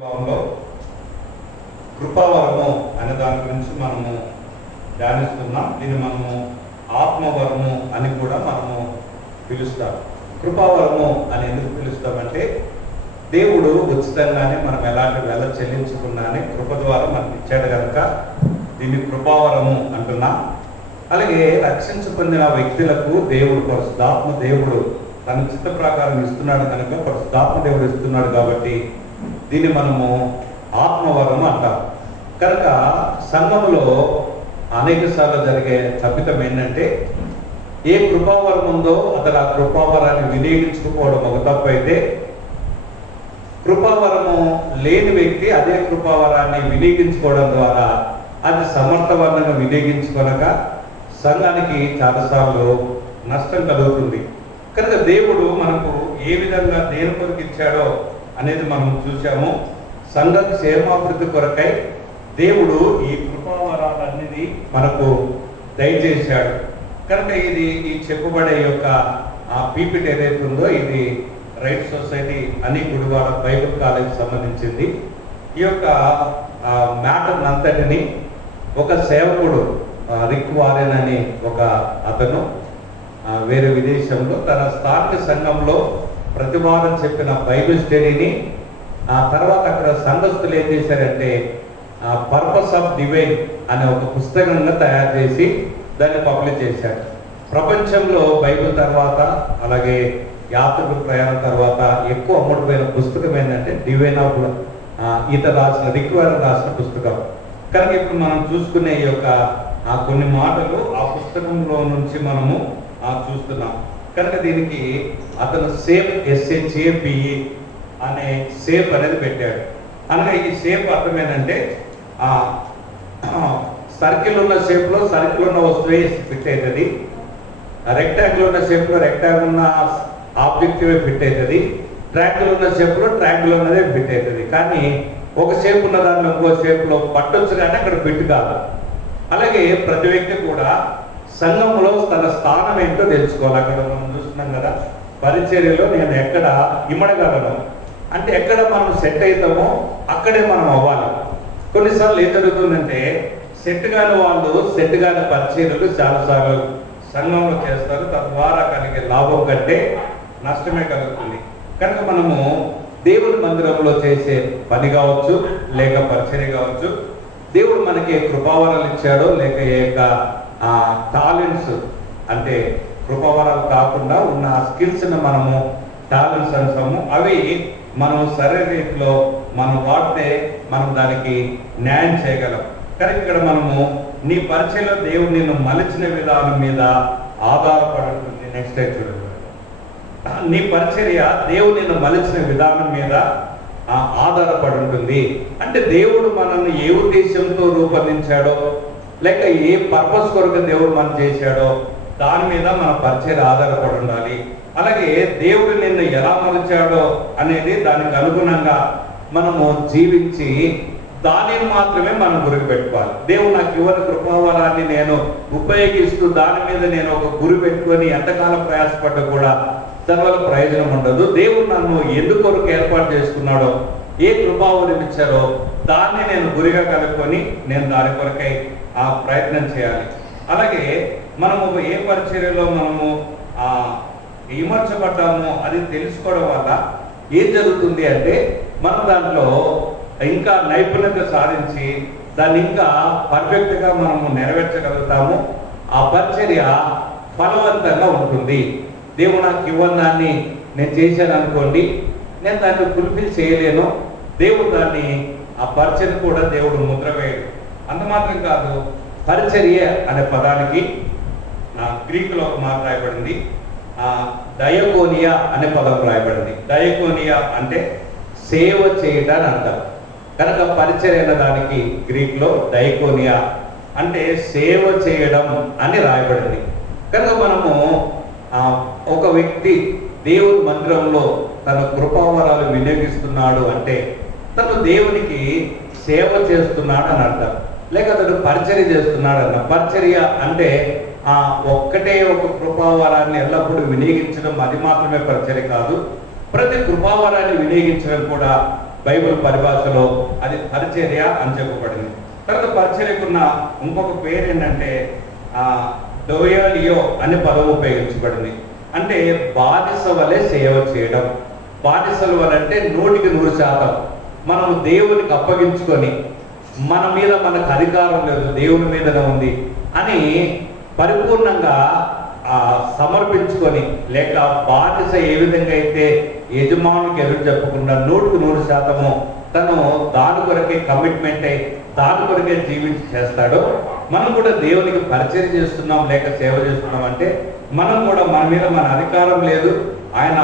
భావంలో కృపావరము అనే దాని గురించి మనము ధ్యానిస్తున్నాం. దీన్ని మనము ఆత్మవరము అని కూడా మనము పిలుస్తాం. కృపావరము అని ఎందుకు పిలుస్తామంటే దేవుడు ఉచితంగానే మనం ఎలాంటి వెల చెల్లించుకున్నానే కృప ద్వారా మనకి ఇచ్చాడు కనుక దీన్ని కృపావరము అంటున్నాం. అలాగే రక్షించుకున్న వ్యక్తులకు దేవుడు పరిశుద్ధాత్మ దేవుడు తన చిత్త ప్రకారం ఇస్తున్నాడు కనుక పరిశుద్ధాత్మ దేవుడు ఇస్తున్నాడు కాబట్టి దీన్ని మనము ఆత్మవరము అంటాం. కనుక సంఘములో అనేక సార్లు జరిగే తప్పితం ఏంటంటే ఏ కృపావరం ఉందో అతను ఆ కృపావరాన్ని వినియోగించుకోవడం ఒక తప్పు అయితే, కృపావరము లేని వ్యక్తి అదే కృపావరాన్ని వినియోగించుకోవడం ద్వారా అది సమర్థవంతంగా వినియోగించుకొనక సంఘానికి చాలాసార్లు నష్టం కలుగుతుంది. కనుక దేవుడు మనకు ఏ విధంగా దేని కొరకు ఇచ్చాడో అనేది మనం చూసాము. సంఘ క్షేమాభివృద్ధి కొరకై దేవుడు ఈ కృపావరాలన్నీ మనకు దయచేశాడు. కనుక ఇది ఈ చెప్పబడే యొక్క ఆ పీపీటీ ఏదైతే ఉందో ఇది రైట్ సొసైటీ అని గుడివాడ బైబిల్ కాలేజీకి సంబంధించింది. ఈ యొక్క మ్యాటర్ అంతటిని ఒక సేవకుడు రిక్ వారెన్ అని ఒక అతను వేరే విదేశంలో తన స్థానిక సంఘంలో ప్రతి వారం చెప్పిన బైబిల్ స్టడీని ఆ తర్వాత అక్కడ సంఘస్థులు ఏం చేశారంటే పర్పస్ ఆఫ్ డివైన్ అనే ఒక పుస్తకంగా తయారు చేసి దాన్ని పబ్లిష్ చేశారు. ప్రపంచంలో బైబిల్ తర్వాత అలాగే యాత్రికుల ప్రయాణం తర్వాత ఎక్కువ అమ్ముడుపోయిన పుస్తకం ఏంటంటే డివైన్ ఆఫ్ రిక్ వారెన్ రాసిన పుస్తకం. కనుక ఇప్పుడు మనం చూసుకునే ఈ యొక్క కొన్ని మాటలు ఆ పుస్తకంలో నుంచి మనము చూస్తున్నాం. కనుక దీనికి అతను సేప్ SHAPE అనే సేప్ అనేది పెట్టాడు. అనగా ఈ షేప్ అర్థం ఏంటంటే సర్కిల్ ఉన్న షేప్లో సర్కిల్ ఉన్న వస్తువే ఫిట్ అవుతుంది, రెక్టాంగిల్ ఉన్న షేప్లో రెక్టాంగిల్ ఉన్న ఆబ్జెక్టివే ఫిట్ అవుతుంది, ట్రాంగిల్ ఉన్న షేప్లో ట్రాంగిల్ ఉన్నదే ఫిట్ అవుతుంది. కానీ ఒక షేప్ ఉన్న దాంట్లో ఇంకో షేప్లో పట్టొచ్చు కానీ అక్కడ ఫిట్ కాదు. అలాగే ప్రతి వ్యక్తి కూడా సంఘంలో తన స్థానం ఏంటో తెలుసుకోవాలి. అక్కడ మనం చూస్తున్నాం కదా, పరిచర్యలో నేను ఎక్కడ ఇమ్మడగలను అంటే ఎక్కడ మనం సెట్ అవుతామో అక్కడే మనం అవ్వాలి. కొన్నిసార్లు ఏం జరుగుతుందంటే సెట్ కాని వాళ్ళు సెట్ కాని పరిచర్యలు చాలాసార్లు సంఘంలో చేస్తారు, తద్వారా కలిగే లాభం కంటే నష్టమే కలుగుతుంది. కనుక మనము దేవుని మందిరంలో చేసే పని కావచ్చు లేక పరిచర్య కావచ్చు, దేవుడు మనకి కృపావరాలు ఇచ్చాడో లేక ఏ టాలెంట్స్ అంటే కృపావరాలు కాకుండా ఉన్న స్కిల్స్ని మనము టాలెంట్స్ అంటాము, అవి మనం సరైన రీతిలో మనం వాడితే మనం దానికి న్యాయం చేయగలం. కానీ ఇక్కడ మనము నీ పరిచయలో దేవుడు నిన్ను మలిచిన విధానం మీద ఆధారపడి ఉంటుంది. నెక్స్ట్ టైం చూడండి, నీ పరిచర్య దేవుడు నిన్ను మలిచిన విధానం మీద ఆధారపడి ఉంటుంది. అంటే దేవుడు మనల్ని ఏ ఉద్దేశంతో రూపొందించాడో లేక ఏ పర్పస్ కొరకు దేవుడు మనం చేశాడో దాని మీద మన పరిచయం ఆధారపడి ఉండాలి. అలాగే దేవుడు నిన్ను ఎలా మలిచాడో అనేది దానికి అనుగుణంగా మనము జీవించి దానిని మాత్రమే మనం గురి పెట్టుకోవాలి. దేవుడు నాకు ఇవ్వని కృపావరాన్ని నేను ఉపయోగిస్తూ దాని మీద నేను ఒక గురి పెట్టుకొని ఎంతకాలం ప్రయాసపడ్డా కూడా దానివల్ల ప్రయోజనం ఉండదు. దేవుడు నన్ను ఎందుకొరకు ఏర్పాటు చేసుకున్నాడో, ఏ కృపావరం ఇచ్చారో దాన్ని నేను గురిగా కలుపుకొని నేను దాని కొరకై ప్రయత్నం చేయాలి. అలాగే మనము ఏ పరిచర్యలో మనము విమర్శపడ్డామో అది తెలుసుకోవడం వల్ల ఏం జరుగుతుంది అంటే మనం దాంట్లో ఇంకా నైపుణ్యత సాధించి దాన్ని ఇంకా పర్ఫెక్ట్గా మనము నెరవేర్చగలుగుతాము. ఆ పరిచర్య ఫలవంతంగా ఉంటుంది. దేవుడు నాకు ఇవ్వని దాన్ని నేను చేశాను అనుకోండి, నేను దాన్ని ఫుల్ఫిల్ చేయలేను. దేవుడు దాన్ని ఆ పరిచర్య కూడా దేవుడు ముద్ర వేయడు. అంత మాత్రం కాదు, పరిచర్య అనే పదానికి గ్రీకులో ఒక మాట రాయబడింది, డయకోనియా అనే పదం రాయబడింది. డయకోనియా అంటే సేవ చేయడం అని అంటారు. కనుక పరిచర్య అనే దానికి గ్రీక్లో డయకోనియా అంటే సేవ చేయడం అని రాయబడింది. కనుక మనము ఒక వ్యక్తి దేవుని మందిరంలో తన కృపావరాలు వినియోగిస్తున్నాడు అంటే తను దేవునికి సేవ చేస్తున్నాడు అని అర్థం, లేక అతడు పరిచర్య చేస్తున్నాడు అన్న. పరిచర్య అంటే ఒక్కటే ఒక కృపావరాన్ని ఎల్లప్పుడూ వినియోగించడం అది మాత్రమే పరిచర్య కాదు. ప్రతి కృపావరాన్ని వినియోగించడం కూడా బైబిల్ పరిభాషలో అది పరిచర్య అని చెప్పబడింది. తర్వాత పరిచర్యకున్న ఇంకొక పేరు ఏంటంటే డోయాలియో అనే పదం ఉపయోగించబడింది. అంటే బానిస వలె సేవ చేయడం. బానిసల వలె అంటే 100% మనం దేవునికి అప్పగించుకొని మన మీద మనకు అధికారం లేదు, దేవుని మీదనే ఉంది అని పరిపూర్ణంగా సమర్పించుకొని, లేక బానిస ఏ విధంగా అయితే యజమానికి ఎదురు చెప్పకుండా 100% తను దాని కొరకే కమిట్మెంట్ అయి దాని కొరకే జీవించి చేస్తాడో, మనం కూడా దేవునికి పరిచయం చేస్తున్నాం లేక సేవ చేస్తున్నాం అంటే మనం కూడా మన మీద మన అధికారం లేదు, ఆయన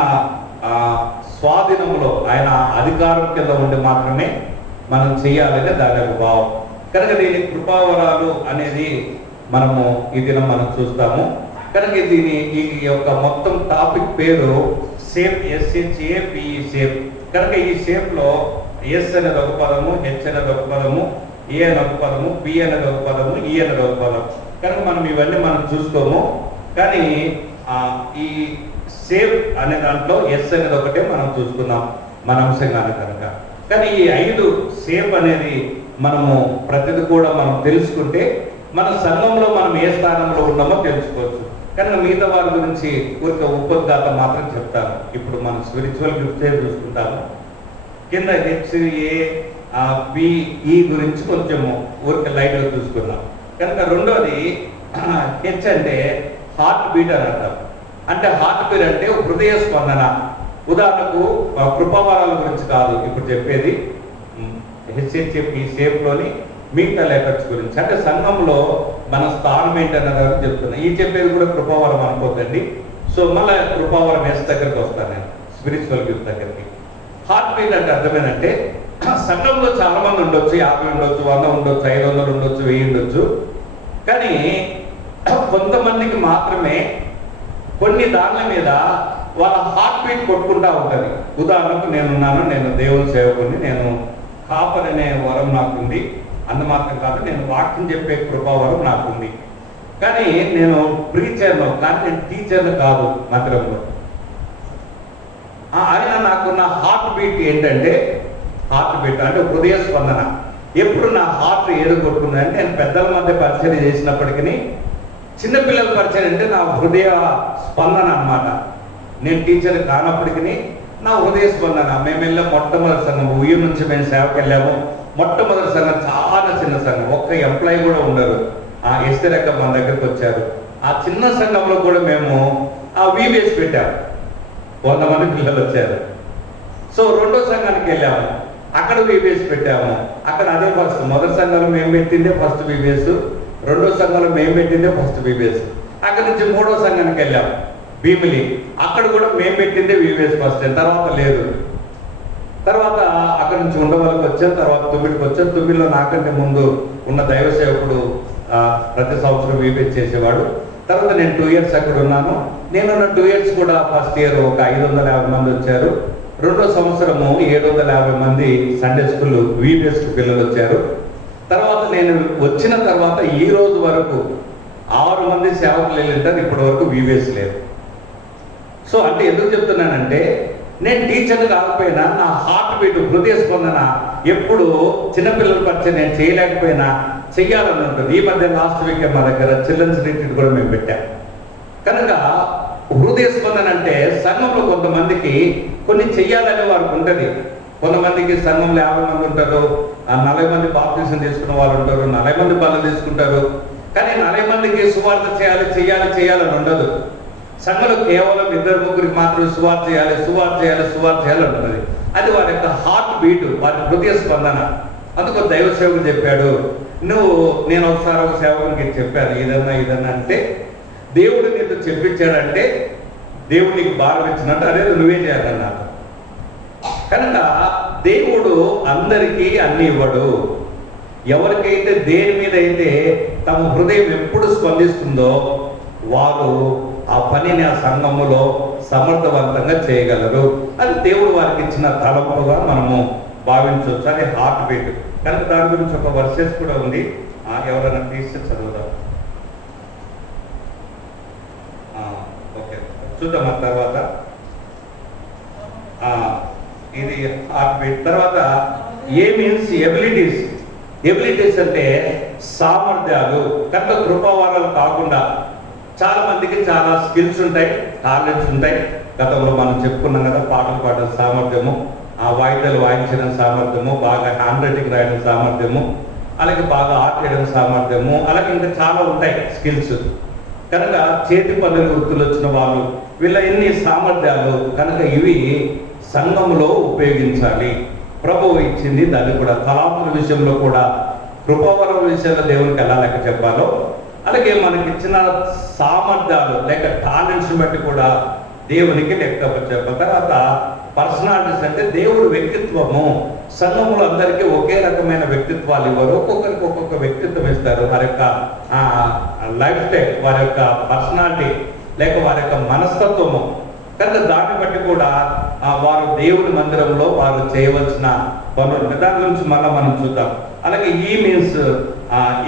స్వాధీనంలో ఆయన అధికారం కింద ఉండి మాత్రమే మనం చేయాలనే దాని యొక్క భావం. కనుక దీని కృపావరాలు అనేది మనము ఈ దినం మనం చూస్తాము. కనుక దీని ఈ యొక్క మొత్తం టాపిక్ పేరు సేఫ్, SHAPE సేఫ్. కనుక ఈ షేప్లో ఎస్ అనేది ఒక పదము, హెచ్ అనేది ఒక పదము, ఏ అనేది ఒక పదము, బి అనేది ఒక పదము, ఈ అనేది ఒక పదం. కనుక మనం ఇవన్నీ మనం చూసుకోము. కానీ ఈ సేఫ్ అనే దాంట్లో ఎస్ అనేది ఒకటే మనం చూసుకున్నాం మన అంశంగానే కనుక. కానీ ఈ 5 సేఫ్ అనేది మనము ప్రతిది కూడా మనం తెలుసుకుంటే మన సంఘంలో మనం ఏ స్థానంలో ఉన్నామో తెలుసుకోవచ్చు. కనుక మిగతా వారి గురించి ఊరిక ఉపద్ఘాత మాత్రం చెప్తాను. ఇప్పుడు మనం స్పిరిచువల్ గిఫ్ట్సే చూసుకుంటాము. కింద HABE గురించి కొంచెము ఊరికి లైట్గా చూసుకున్నాం. కనుక రెండోది హెచ్ అంటే హార్ట్ బీట్ అని అంటాం. అంటే హార్ట్ బీట్ అంటే హృదయ స్పందన. ఉదాహరణకు కృపావరాల గురించి కాదు ఇప్పుడు చెప్పేది, HHAPE సేఫ్లోని మిగతా లెటర్స్ గురించి. అంటే సంఘంలో మన స్థానం ఏంటన్నది చెప్తున్నా. ఈ చెప్పేది కూడా కృపావరం అనుకోకండి. సో మళ్ళీ కృపావరం ఎస్ దగ్గరికి వస్తాను నేను, స్పిరిచువల్ గిఫ్ట్ దగ్గరికి. హార్ట్ బీట్ అంటే అర్థమేనంటే సంఘంలో చాలా మంది ఉండొచ్చు, 50 ఉండొచ్చు, 100 ఉండొచ్చు, 500 ఉండొచ్చు, 1000 ఉండొచ్చు. కానీ కొంతమందికి మాత్రమే కొన్ని దానిల మీద వాళ్ళ హార్ట్ బీట్ కొట్టుకుంటా ఉంటుంది. ఉదాహరణకు నేనున్నాను, నేను దేవుని సేవకుని, నేను కాపర్ అనే వరం నాకుంది. అంత మాత్రం కాదు, నేను వాక్యం చెప్పే కృపావరం నాకుంది. కానీ నేను ప్రీచర్ను, కానీ నేను టీచర్ను కాదు మందిరంలో. ఆయన నాకున్న హార్ట్ బీట్ ఏంటంటే, హార్ట్ బీట్ అంటే హృదయ స్పందన. ఎప్పుడు నా హార్ట్ ఏదో కొట్టుకుందంటే, నేను పెద్దల మధ్య పరిచయం చేసినప్పటికీ చిన్నపిల్లల పరిచయం అంటే నా హృదయ స్పందన అన్నమాట. నేను టీచర్ కానప్పటికీ నా హృదయ స్పందన. మేము వెళ్ళాం మొట్టమొదటి సంఘం, ఉయ్యం నుంచి మేము సేవకి వెళ్ళాము. మొట్టమొదటి సంఘం చాలా చిన్న సంఘం, ఒక్క ఎంప్లాయీ కూడా ఉండరు. ఎస్తరక్క మన దగ్గరికి వచ్చారు. ఆ చిన్న సంఘంలో కూడా మేము VBS పెట్టాము, 100 మంది పిల్లలు వచ్చారు. సో రెండో సంఘానికి వెళ్ళాము, అక్కడ VBS పెట్టాము. అక్కడ అదే ఫస్ట్, మొదటి సంఘంలో మేము పెట్టిందే ఫస్ట్ VBS, రెండో సంఘంలో మేము పెట్టిందే ఫస్ట్ VBS. అక్కడ నుంచి మూడో సంఘానికి వెళ్ళాము భీమిలి, అక్కడ కూడా మేము పెట్టిందే VBS ఫస్ట్, తర్వాత లేదు. తర్వాత అక్కడ నుంచి ఉండవలకు వచ్చాను, తర్వాత 9కి వచ్చాను. 9లో నాకంటే ముందు ఉన్న దైవ సేవకుడు ప్రతి సంవత్సరం VBS చేసేవాడు. తర్వాత నేను 2 ఇయర్స్ అక్కడ ఉన్నాను. నేనున్న 2 ఇయర్స్ కూడా ఫస్ట్ ఇయర్ ఒక 550 మంది వచ్చారు. రెండో సంవత్సరము 750 మంది సండే స్కూల్ VBS పిల్లలు వచ్చారు. తర్వాత నేను వచ్చిన తర్వాత ఈ రోజు వరకు 6 మంది సేవకులు వెళ్ళింటారు, ఇప్పటి వరకు VBS లేదు. సో అంటే ఎందుకు చెప్తున్నానంటే, నేను టీచర్ని కాకపోయినా నా హార్ట్ బీట్, హృదయ స్పందన ఎప్పుడు చిన్నపిల్లల పరిచయం నేను చేయలేకపోయినా చెయ్యాలని ఉంటుంది. ఈ మధ్య లాస్ట్ వీక్ మా దగ్గర చిల్డ్రన్స్ రిట్రీట్ కూడా మేము పెట్టాం. కనుక హృదయ స్పందన అంటే సంఘంలో కొంతమందికి కొన్ని చెయ్యాలని వారికి ఉంటుంది. కొంతమందికి సంఘంలో 50 మంది ఉంటారు, 40 మంది బాప్టిజం తీసుకున్న వాళ్ళు ఉంటారు, 40 మంది బల్ల తీసుకుంటారు. కానీ 40 మందికి సువార్త చేయాలని ఉండదు. సంఘంలో కేవలం 2-3 మాత్రం సువార్త చేయాలి ఉంటుంది. అది వారి యొక్క హార్ట్ బీట్, వారి హృదయ స్పందన. అందుకు దైవ సేవకుడు చెప్పాడు, నేను ఒకసారి ఒక సేవకునికి చెప్పాను, ఇదన్నా అంటే దేవుడు నీతో చెప్పించాడంటే దేవుడు నీకు భారం ఇచ్చినట్టు అదే నువ్వే చేయాలన్నారు. కనుక దేవుడు అందరికీ అన్ని ఇవ్వడు. ఎవరికైతే దేని మీద అయితే తమ హృదయం ఎప్పుడు స్పందిస్తుందో వారు ఆ పనిని ఆ సంఘములో సమర్థవంతంగా చేయగలరు. అది దేవుడు వారికి ఇచ్చిన తలంపుగా మనము భావించవచ్చు. అది హార్ట్ బీట్. కనుక దాని గురించి ఒక వర్సెస్ కూడా ఉంది, ఎవరైనా తీసి చదువుదాం. ఓకే, చూద్దాం. ఆ తర్వాత ఇది హార్ట్ బీట్. తర్వాత ఏ మీన్స్ ఎబిలిటీస్. ఎబిలిటీస్ అంటే సామర్థ్యాలు. కనుక కృపావరాలు కాకుండా చాలా మందికి చాలా స్కిల్స్ ఉంటాయి, టాలెంట్స్ ఉంటాయి. గతంలో మనం చెప్పుకున్నాం కదా, పాటలు పాడే సామర్థ్యము, ఆ వాయిద్యాలు వాయించడం సామర్థ్యము, బాగా హ్యాండ్ రైటింగ్ రాయడం సామర్థ్యము, అలాగే బాగా ఆర్ట్ చేయడం సామర్థ్యము, అలాగే ఇంకా చాలా ఉంటాయి స్కిల్స్. కనుక చేతి పనులు వృత్తులు వచ్చిన వాళ్ళు, వీళ్ళ ఎన్ని సామర్థ్యాలు కనుక ఇవి సంఘంలో ఉపయోగించాలి. ప్రభువు ఇచ్చింది దాన్ని కూడా. తలాంతుల విషయంలో కూడా కృపావరం విషయంలో దేవునికి ఎలా లెక్క చెప్పాలో, అలాగే మనకి ఇచ్చిన సామర్థ్యాలు లేక టాలెంట్స్ బట్టి కూడా దేవునికి లెక్క చెప్పాలి. తర్వాత పర్సనాలిటీస్ అంటే దేవుడు వ్యక్తిత్వము. సంఘములు అందరికీ ఒకే రకమైన వ్యక్తిత్వాలు ఇవ్వరు, ఒక్కొక్కరికి ఒక్కొక్క వ్యక్తిత్వం ఇస్తారు. వారి యొక్క లైఫ్ స్టైల్, వారి యొక్క పర్సనాలిటీ లేక వారి యొక్క మనస్తత్వము. కనుక దాన్ని బట్టి కూడా వారు దేవుని మందిరంలో వారు చేయవలసిన పనులు, దాని గురించి మళ్ళీ మనం చూద్దాం. అలాగే ఈ మీన్స్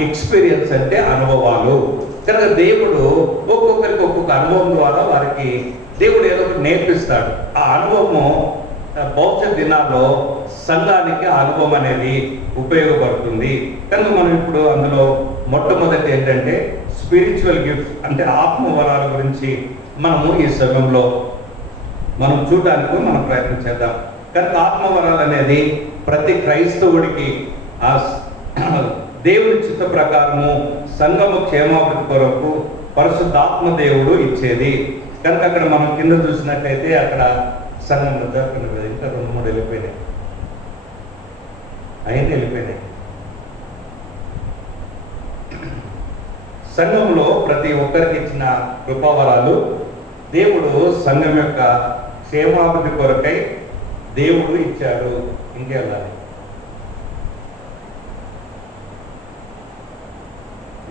ఎక్స్పీరియన్స్ అంటే అనుభవాలు. కనుక దేవుడు ఒక్కొక్కరికి ఒక్కొక్క అనుభవం ద్వారా వారికి దేవుడు ఏదో ఒకటి నేర్పిస్తాడు. ఆ అనుభవము భవిష్యత్ దినాల్లో సంఘానికి ఆ అనుభవం అనేది ఉపయోగపడుతుంది. కనుక మనం ఇప్పుడు అందులో మొట్టమొదటి ఏంటంటే స్పిరిచువల్ గిఫ్ట్స్ అంటే ఆత్మవరాల గురించి మనము ఈ సమయంలో మనం చూడడానికి మనం ప్రయత్నం చేద్దాం. కనుక ఆత్మవరాలు అనేది ప్రతి క్రైస్తవుడికి ఆ దేవుడి చిత్త ప్రకారము సంఘము క్షేమాభివృద్ధి కొరకు పరిశుద్ధాత్మ దేవుడు ఇచ్చేది. కనుక అక్కడ మనం కింద చూసినట్లయితే అక్కడ సంఘంలో జరుగుతుంది కదా, ఇంకా 2-3 వెళ్ళిపోయినాయి, 5 వెళ్ళిపోయినాయి. సంఘంలో ప్రతి ఒక్కరికి ఇచ్చిన కృపావరాలు దేవుడు సంఘం యొక్క క్షేమాభివృద్ధి కొరకై దేవుడు ఇచ్చాడు. ఇంకెళ్ళాలి,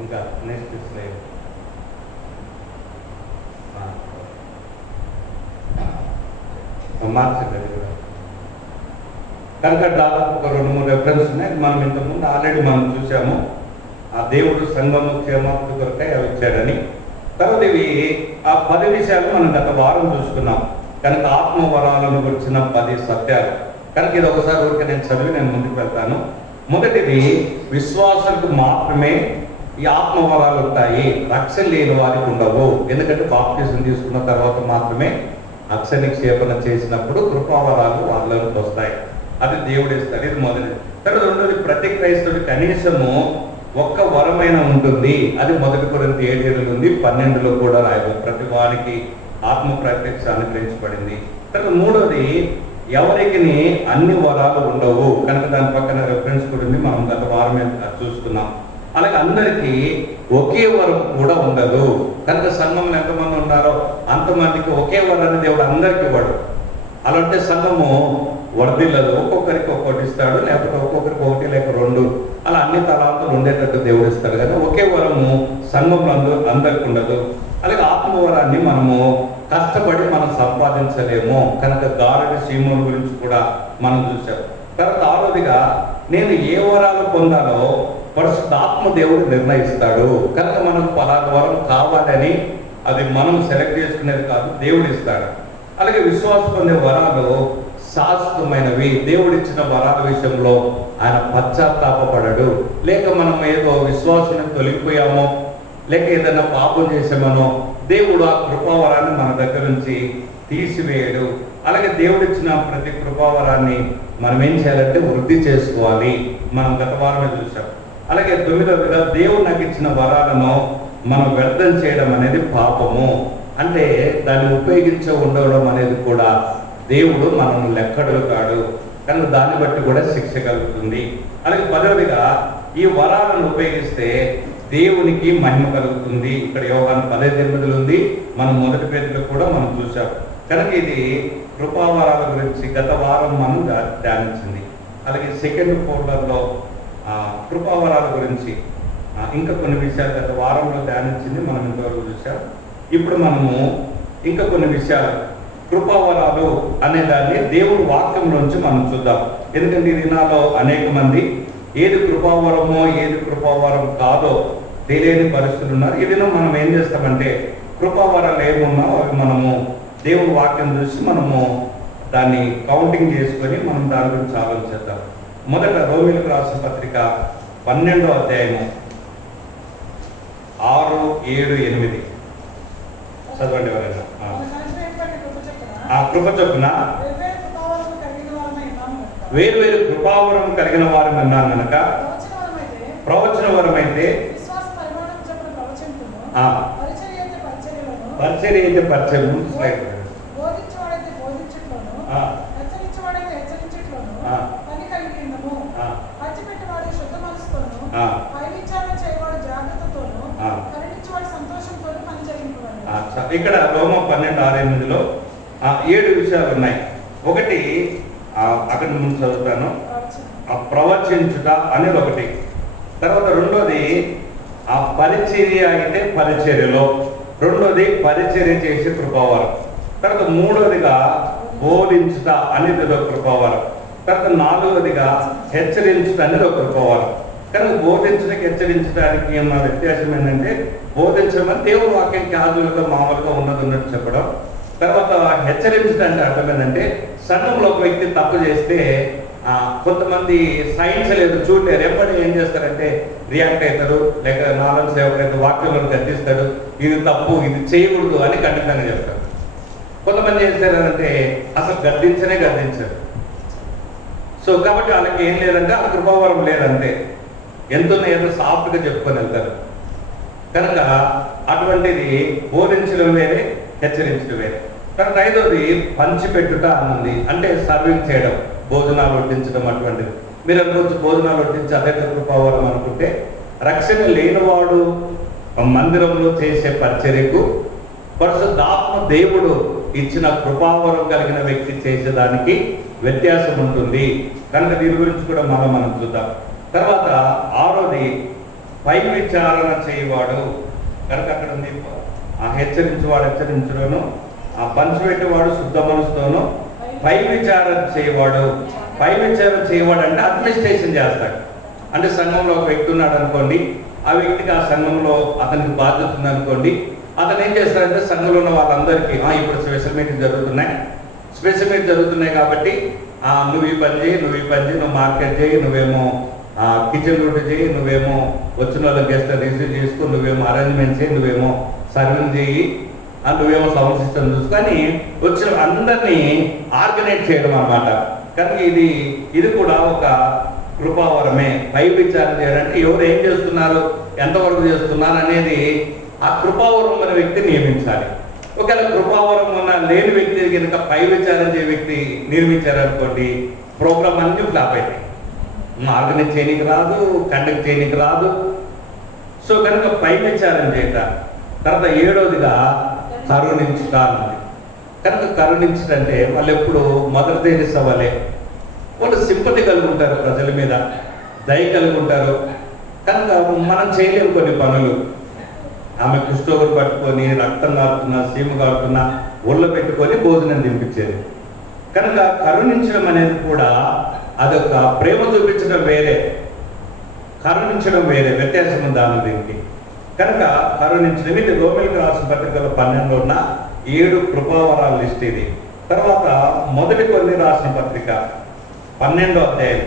ఇంకా నెక్స్ట్ స్లైడ్. మార్చలేదు కూడా. కనుక దాదాపు ఒక 2-3 రెఫరెన్స్ ఉన్నాయి. మనం ఇంతకుముందు ఆల్రెడీ మనం చూసాము. ఆ దేవుడు సంఘము క్షేమాభివృద్ధి కొరకై అవి ఇచ్చాడని. తర్వాత ఇవి ఆ 10 విషయాలు మనం గత వారం చూసుకున్నాం. కనుక ఆత్మవరాలను గురించిన 10 సత్యాలు. కనుక ఇది ఒకసారి ఊరికి నేను చదివి నేను ముందుకు వెళ్తాను. మొదటిది, విశ్వాసులకు మాత్రమే ఈ ఆత్మవరాలు ఉంటాయి, రక్షణ లేని వారికి ఉండవు. ఎందుకంటే బాప్టిజం తీసుకున్న తర్వాత మాత్రమే అక్షర నిక్షేపణ చేసినప్పుడు కృపావరాలు వాళ్ళకి వస్తాయి. అది దేవుడు ఇస్తాడు. ఇది మొదటిది. తర్వాత రెండోది, ప్రతి క్రైస్తవుడి కనీసము ఒక్క వరమైన ఉంటుంది. అది 1 కొరింథీ 7:12 కూడా రాయబడింది. ప్రతి వారికి ఆత్మ ప్రత్యక్ష అనుగ్రహించబడింది. తర్వాత మూడోది, ఎవరికి అన్ని వరాలు ఉండవు. కనుక దాని పక్కన రెఫరెన్స్ కూడా ఉంది, మనం గత వారమే చూసుకున్నాం. అలాగే అందరికీ ఒకే వరం కూడా ఉండదు. కనుక సంఘంలో ఎంతమంది ఉన్నారో అంతమందికి ఒకే వరాన్ని దేవుడు అందరికీ ఇవ్వడు. అలాంటి సంఘము వర్ధిల్లదు. ఒక్కొక్కరికి ఒక్కొక్కటి ఇస్తాడు, లేకపోతే ఒక్కొక్కరికి 1 లేక 2 అలా అన్ని తలాంతులు ఉండేటట్టు దేవుడు ఇస్తాడు. కానీ ఒకే వరము సంఘంలో అందరికి ఉండదు. అలాగే ఆత్మవరాన్ని మనము కష్టపడి మనం సంపాదించలేము. కనుక గారడి సీమోను గురించి కూడా మనం చూసాం. తర్వాత ఆరోదిగా, నేను ఏ వరాలు పొందాలో పరిశుద్ధాత్మ దేవుడు నిర్ణయిస్తాడు. కనుక మనకు పలానా వరం కావాలని అది మనం సెలెక్ట్ చేసుకునేది కాదు, దేవుడు ఇస్తాడు. అలాగే విశ్వాసం పొందే వరాలు శాశ్వతమైనవి. దేవుడిచ్చిన వరాల విషయంలో ఆయన పశ్చాత్తాపపడడు. లేక మనం ఏదో విశ్వాసాన్ని తొలగిపోయామో లేక ఏదైనా పాపం చేసామనో దేవుడు ఆ కృపావరాన్ని మన దగ్గర నుంచి తీసివేయడు. అలాగే దేవుడిచ్చిన ప్రతి కృపావరాన్ని మనం ఏం చేయాలంటే వృద్ధి చేసుకోవాలి. మనం గత వారమే చూసాం. అలాగే 9వదిగా, దేవుడు నాకు ఇచ్చిన వరాలను మనం వ్యర్థం చేయడం అనేది పాపము. అంటే దాన్ని ఉపయోగించ ఉండడం అనేది కూడా దేవుడు మనల్ని లెక్కడుగుతాడు. కనుక దాన్ని బట్టి కూడా శిక్ష కలుగుతుంది. అలాగే 10వదిగా, ఈ వరాలను ఉపయోగిస్తే దేవునికి మహిమ కలుగుతుంది. ఇక్కడ యోహాను 10:8 ఉంది. మనం 1 పేతులో కూడా మనం చూసాం. కనుక ఇది కృపావరాల గురించి గత వారం మనం ధ్యానించింది. అలాగే సెకండ్ ఫోల్డర్లో కృపావరాల గురించి ఇంకా కొన్ని విషయాలు గత వారంలో ధ్యానించింది మనం ఇంతవరకు చూసాం. ఇప్పుడు మనము ఇంకా కొన్ని విషయాలు కృపావరాలు అనే దాన్ని దేవుడి వాక్యంలోంచి మనం చూద్దాం. ఎందుకంటే ఈ దినాల్లో అనేక మంది ఏది కృపావరమో ఏది కృపావరం కాదో తెలియని పరిస్థితులు ఉన్నారు. ఈ దినం మనం ఏం చేస్తామంటే కృపావరాలు ఏమున్నా అవి మనము దేవుడి వాక్యం చూసి మనము దాన్ని కౌంటింగ్ చేసుకొని మనం దాని గురించి ఆలోచిద్దాం. మొదట రోమిలకు రాసిన పత్రిక 12వ అధ్యాయము 6, 7, 8 చదవండి ఎవరైనా. ఆ కృప చొప్పున వేరు వేరు కృపావరం కలిగిన వారు అన్నాను కనుక ప్రవచన వరం అయితే పరిచర్య అయితే పరిచయం ఇక్కడ రోమ 12:6-8లో 7 విషయాలు ఉన్నాయి. ఒకటి అక్కడ ముందు చదువుతాను, ప్రవచించుట అనేది ఒకటి. తర్వాత రెండోది పరిచర్య అయితే పరిచర్యలో, రెండోది పరిచర్య చేసే కృపావరం. తర్వాత మూడోదిగా బోధించుట అనేది ఒక కృపావరం. తర్వాత నాలుగోదిగా హెచ్చరించుట అనేది ఒక కృపావరం. కానీ బోధించడానికి హెచ్చరించడానికి ఉన్న వ్యత్యాసం ఏంటంటే, బోధించడం అంటే దేవుడు వాక్యం క్యాజువల్గా మామూలుగా ఉన్నట్టు చెప్పడం. తర్వాత హెచ్చరించడానికి అర్థం ఏంటంటే, సంఘంలో ఒక వ్యక్తి తప్పు చేస్తే కొంతమంది సైన్స్ లేదు చూడలేరు, ఎప్పటి ఏం చేస్తారంటే రియాక్ట్ అవుతారు, లేక నాలుగు సేవకులైతే వాక్యంలో గద్దిస్తాడు, ఇది తప్పు, ఇది చేయకూడదు అని ఖండితంగా చెప్తారు. కొంతమంది ఏం చేస్తారంటే అసలు గద్దించారు. సో కాబట్టి వాళ్ళకి ఏం లేదంటే ఆ కృపావరం లేదంటే ఎంతున్నా ఏదో సాఫ్ట్గా చెప్పుకొని వెళ్తారు. కనుక అటువంటిది బోధించడం వేరే, హెచ్చరించడం వేరే. తర్వాత ఐదోది పంచిపెట్టుట అన్నది, అంటే సర్వింగ్ చేయడం, భోజనాలు వడ్డించడం. అటువంటిది మీరు అనుకోవచ్చు భోజనాలు వడ్డించి అదే కృపావరం అనుకుంటే, రక్షణ లేనివాడు మందిరంలో చేసే పరిచర్యకు పరిశుద్ధాత్మ దేవుడు ఇచ్చిన కృపావరం కలిగిన వ్యక్తి చేసేదానికి వ్యత్యాసం ఉంటుంది. కనుక దీని గురించి కూడా మనం చూద్దాం. తర్వాత ఆరోది పై విచారణ చేయవాడు. కనుక అక్కడ ఉంది హెచ్చరించేవాడు హెచ్చరించడను, పంచిపెట్టేవాడు శుద్ధ మనసుతోను, పై విచారణ చేయవాడు. పై విచారణ చేయవాడు అంటే అడ్మినిస్ట్రేషన్ చేస్తాడు. అంటే సంఘంలో ఒక వ్యక్తి ఉన్నాడు అనుకోండి, ఆ వ్యక్తికి ఆ సంఘంలో అతనికి బాధ్యత ఉందనుకోండి, అతను ఏం చేస్తాడంటే సంఘంలో ఉన్న వాళ్ళందరికీ ఇప్పుడు స్పెషల్ మీటింగ్ జరుగుతున్నాయి కాబట్టి నువ్వు ఈ పని చేయి, నువ్వు మార్కెట్ చేయి, నువ్వేమో కిచెన్ రూట్ చేయి, నువ్వేమో వచ్చిన వాళ్ళకి గెస్ట్ రిసీవ్ చేసుకో, నువ్వేమో అరేంజ్మెంట్ చేయి, నువ్వేమో సర్వింగ్ చేయి, నువ్వేమో సౌండ్ సిస్టమ్ చూసుకొని వచ్చిన అందరినీ ఆర్గనైజ్ చేయడం అన్నమాట. కనుక ఇది కూడా ఒక కృపావరమే. పై విచారణ చేయాలంటే ఎవరు ఏం చేస్తున్నారు, ఎంతవరకు చేస్తున్నారు అనేది ఆ కృపావరం అనే వ్యక్తి నియమించాలి. ఒకవేళ కృపావరం ఉన్న లేని వ్యక్తి కనుక పై విచారణ చేయ వ్యక్తి నియమించారనుకోండి, ప్రోగ్రామ్ అన్ని ఫ్లాప్ అవుతాయి. ఆర్గనైజ్ చేయడానికి రాదు, కండక్ట్ చేయడానికి రాదు. సో కనుక పై విచారం చేయట. తర్వాత ఏడవదిగా కరుణించుట అన్నది. కనుక కరుణించడంటే వాళ్ళు ఎప్పుడు మదర్ తెరీసా వాళ్ళే, వాళ్ళు సింపతి కలిగి ఉంటారు, ప్రజల మీద దయ కలిగి ఉంటారు. కనుక మనం చేయలేము కొన్ని పనులు. ఆమె కుష్ఠోగులు పట్టుకొని రక్తం కారుతున్నా, సీమ కారుతున్నా ఒళ్ళు పెట్టుకొని భోజనం తినిపించేది. కనుక కరుణించడం అనేది కూడా అదొక ప్రేమ చూపించడం వేరే, కరుణించడం వేరే, వ్యత్యాసం ఉంది దాని దీనికి. కనుక కరుణించడం ఇది రోమిలకు రాసిన పత్రికలో 12లో ఉన్న 7 కృపావరాల లిస్ట్ ఇది. తర్వాత మొదటి కొన్ని రాసిన పత్రిక 12వ అధ్యాయం,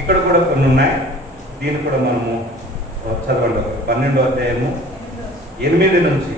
ఇక్కడ కూడా కొన్ని ఉన్నాయి, దీన్ని కూడా మనము చదవండి. 12వ అధ్యాయము 8 నుంచి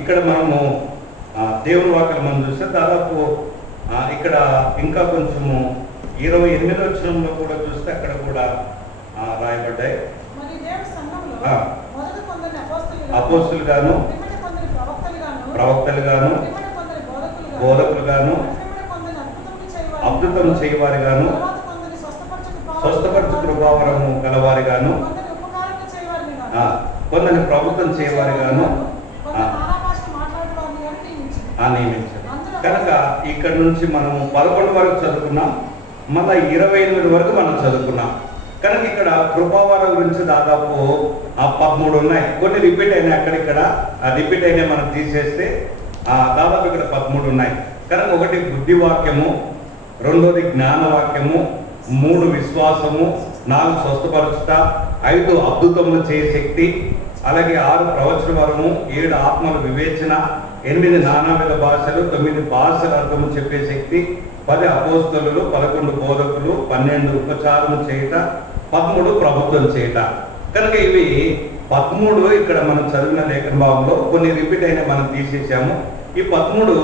ఇక్కడ మనము దేవుని వాక్యం మనం చూస్తే దాదాపు ఇక్కడ ఇంకా కొంచెము 28వ వచనంలో కూడా చూస్తే అక్కడ కూడా రాయబడ్డాయి. అపోస్తులు గాను, ప్రవక్తలు గాను, బోధకులు గాను, అద్భుతం చేయవారి గాను, స్వస్థపరచు కృపావరము గలవారి గాను, కొందరిని ప్రభుత్వం చేయవారిగాను నియమించారు. కనుక ఇక్కడ నుంచి మనము 11 వరకు చదువుకున్నాం, మళ్ళీ 28 వరకు మనం చదువుకున్నాం. కనుక ఇక్కడ కృపావరం గురించి దాదాపు 13 ఉన్నాయి. కొన్ని రిపీట్ అయినాయి, అక్కడిక్కడ రిపీట్ అయినాయి మనం తీసేస్తే దాదాపు ఇక్కడ 13 ఉన్నాయి. కనుక 1 బుద్ధివాక్యము, 2 జ్ఞానవాక్యము, 3 విశ్వాసము, 4 స్వస్థపరుచుట, 5 అద్భుతములు చేసే శక్తి, అలాగే 6 ప్రవచన వరము, 7 ఆత్మల వివేచన, 8 నానావిధ భాషలు, 9 భాషల అర్థము చెప్పే శక్తి, 10 అపోస్తలులు, 11 బోధకులు, 12 ఉపచారము చేయుట, 13 ప్రభుత్వం చేయుట. కనుక ఇవి 13 ఇక్కడ మనం చదివిన లేఖన భావంలో కొన్ని రిపీట్ అయినా మనం తీసేసాము. ఈ 13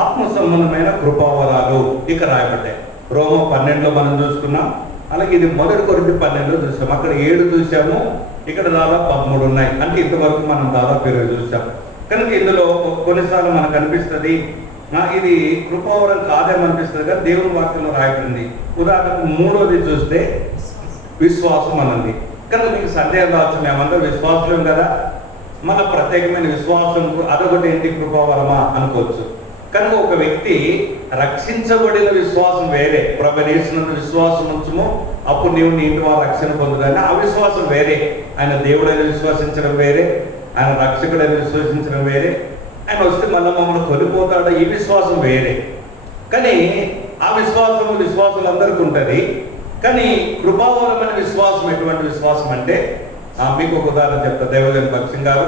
ఆత్మ సంబంధమైన కృపావరాలు ఇక రాయబడ్డాయి. రోమ 12లో మనం చూసుకున్నాం, అలాగే ఇది 1 కొరింథీ 12లో చూసాం. అక్కడ 7 చూసాము, ఇక్కడ దాదాపు 13 ఉన్నాయి. అంటే ఇంతవరకు మనం దాదాపు 20 చూసాం. కనుక ఇందులో కొన్నిసార్లు మనకు అనిపిస్తుంది ఇది కృపావరం కాదేమనిపిస్తుంది, కానీ దేవుని వాక్యంలో రాయబడింది. ఉదాహరణకు 3వది చూస్తే విశ్వాసం అన్నది. కనుక మీకు సందేహం రావచ్చు, మేమందరూ విశ్వాసులం కదా, మన ప్రత్యేకమైన విశ్వాసం అదొకటి ఏంటి కృపావరమా అనుకోవచ్చు. కనుక ఒక వ్యక్తి రక్షించబడిన విశ్వాసం వేరే, ప్రభువైన యేసునందు విశ్వాసం ఉంచుము అప్పుడు నీవు నీ ఇంటి వారు రక్షణ పొందుతాయని ఆ విశ్వాసం వేరే. ఆయన దేవుడైన విశ్వసించడం వేరే, ఆయన రక్షకుడైన విశ్వసించడం వేరే, ఆయన వస్తే మళ్ళీ మమ్మల్ని కొనిపోతాడు ఈ విశ్వాసం వేరే. కానీ ఆ విశ్వాసులు అందరికీ ఉంటుంది. కానీ కృపావరమైన విశ్వాసం ఎటువంటి విశ్వాసం అంటే మీకు ఒక ఉదాహరణ చెప్తా. దేవదేవుని భక్సింగ్ గారు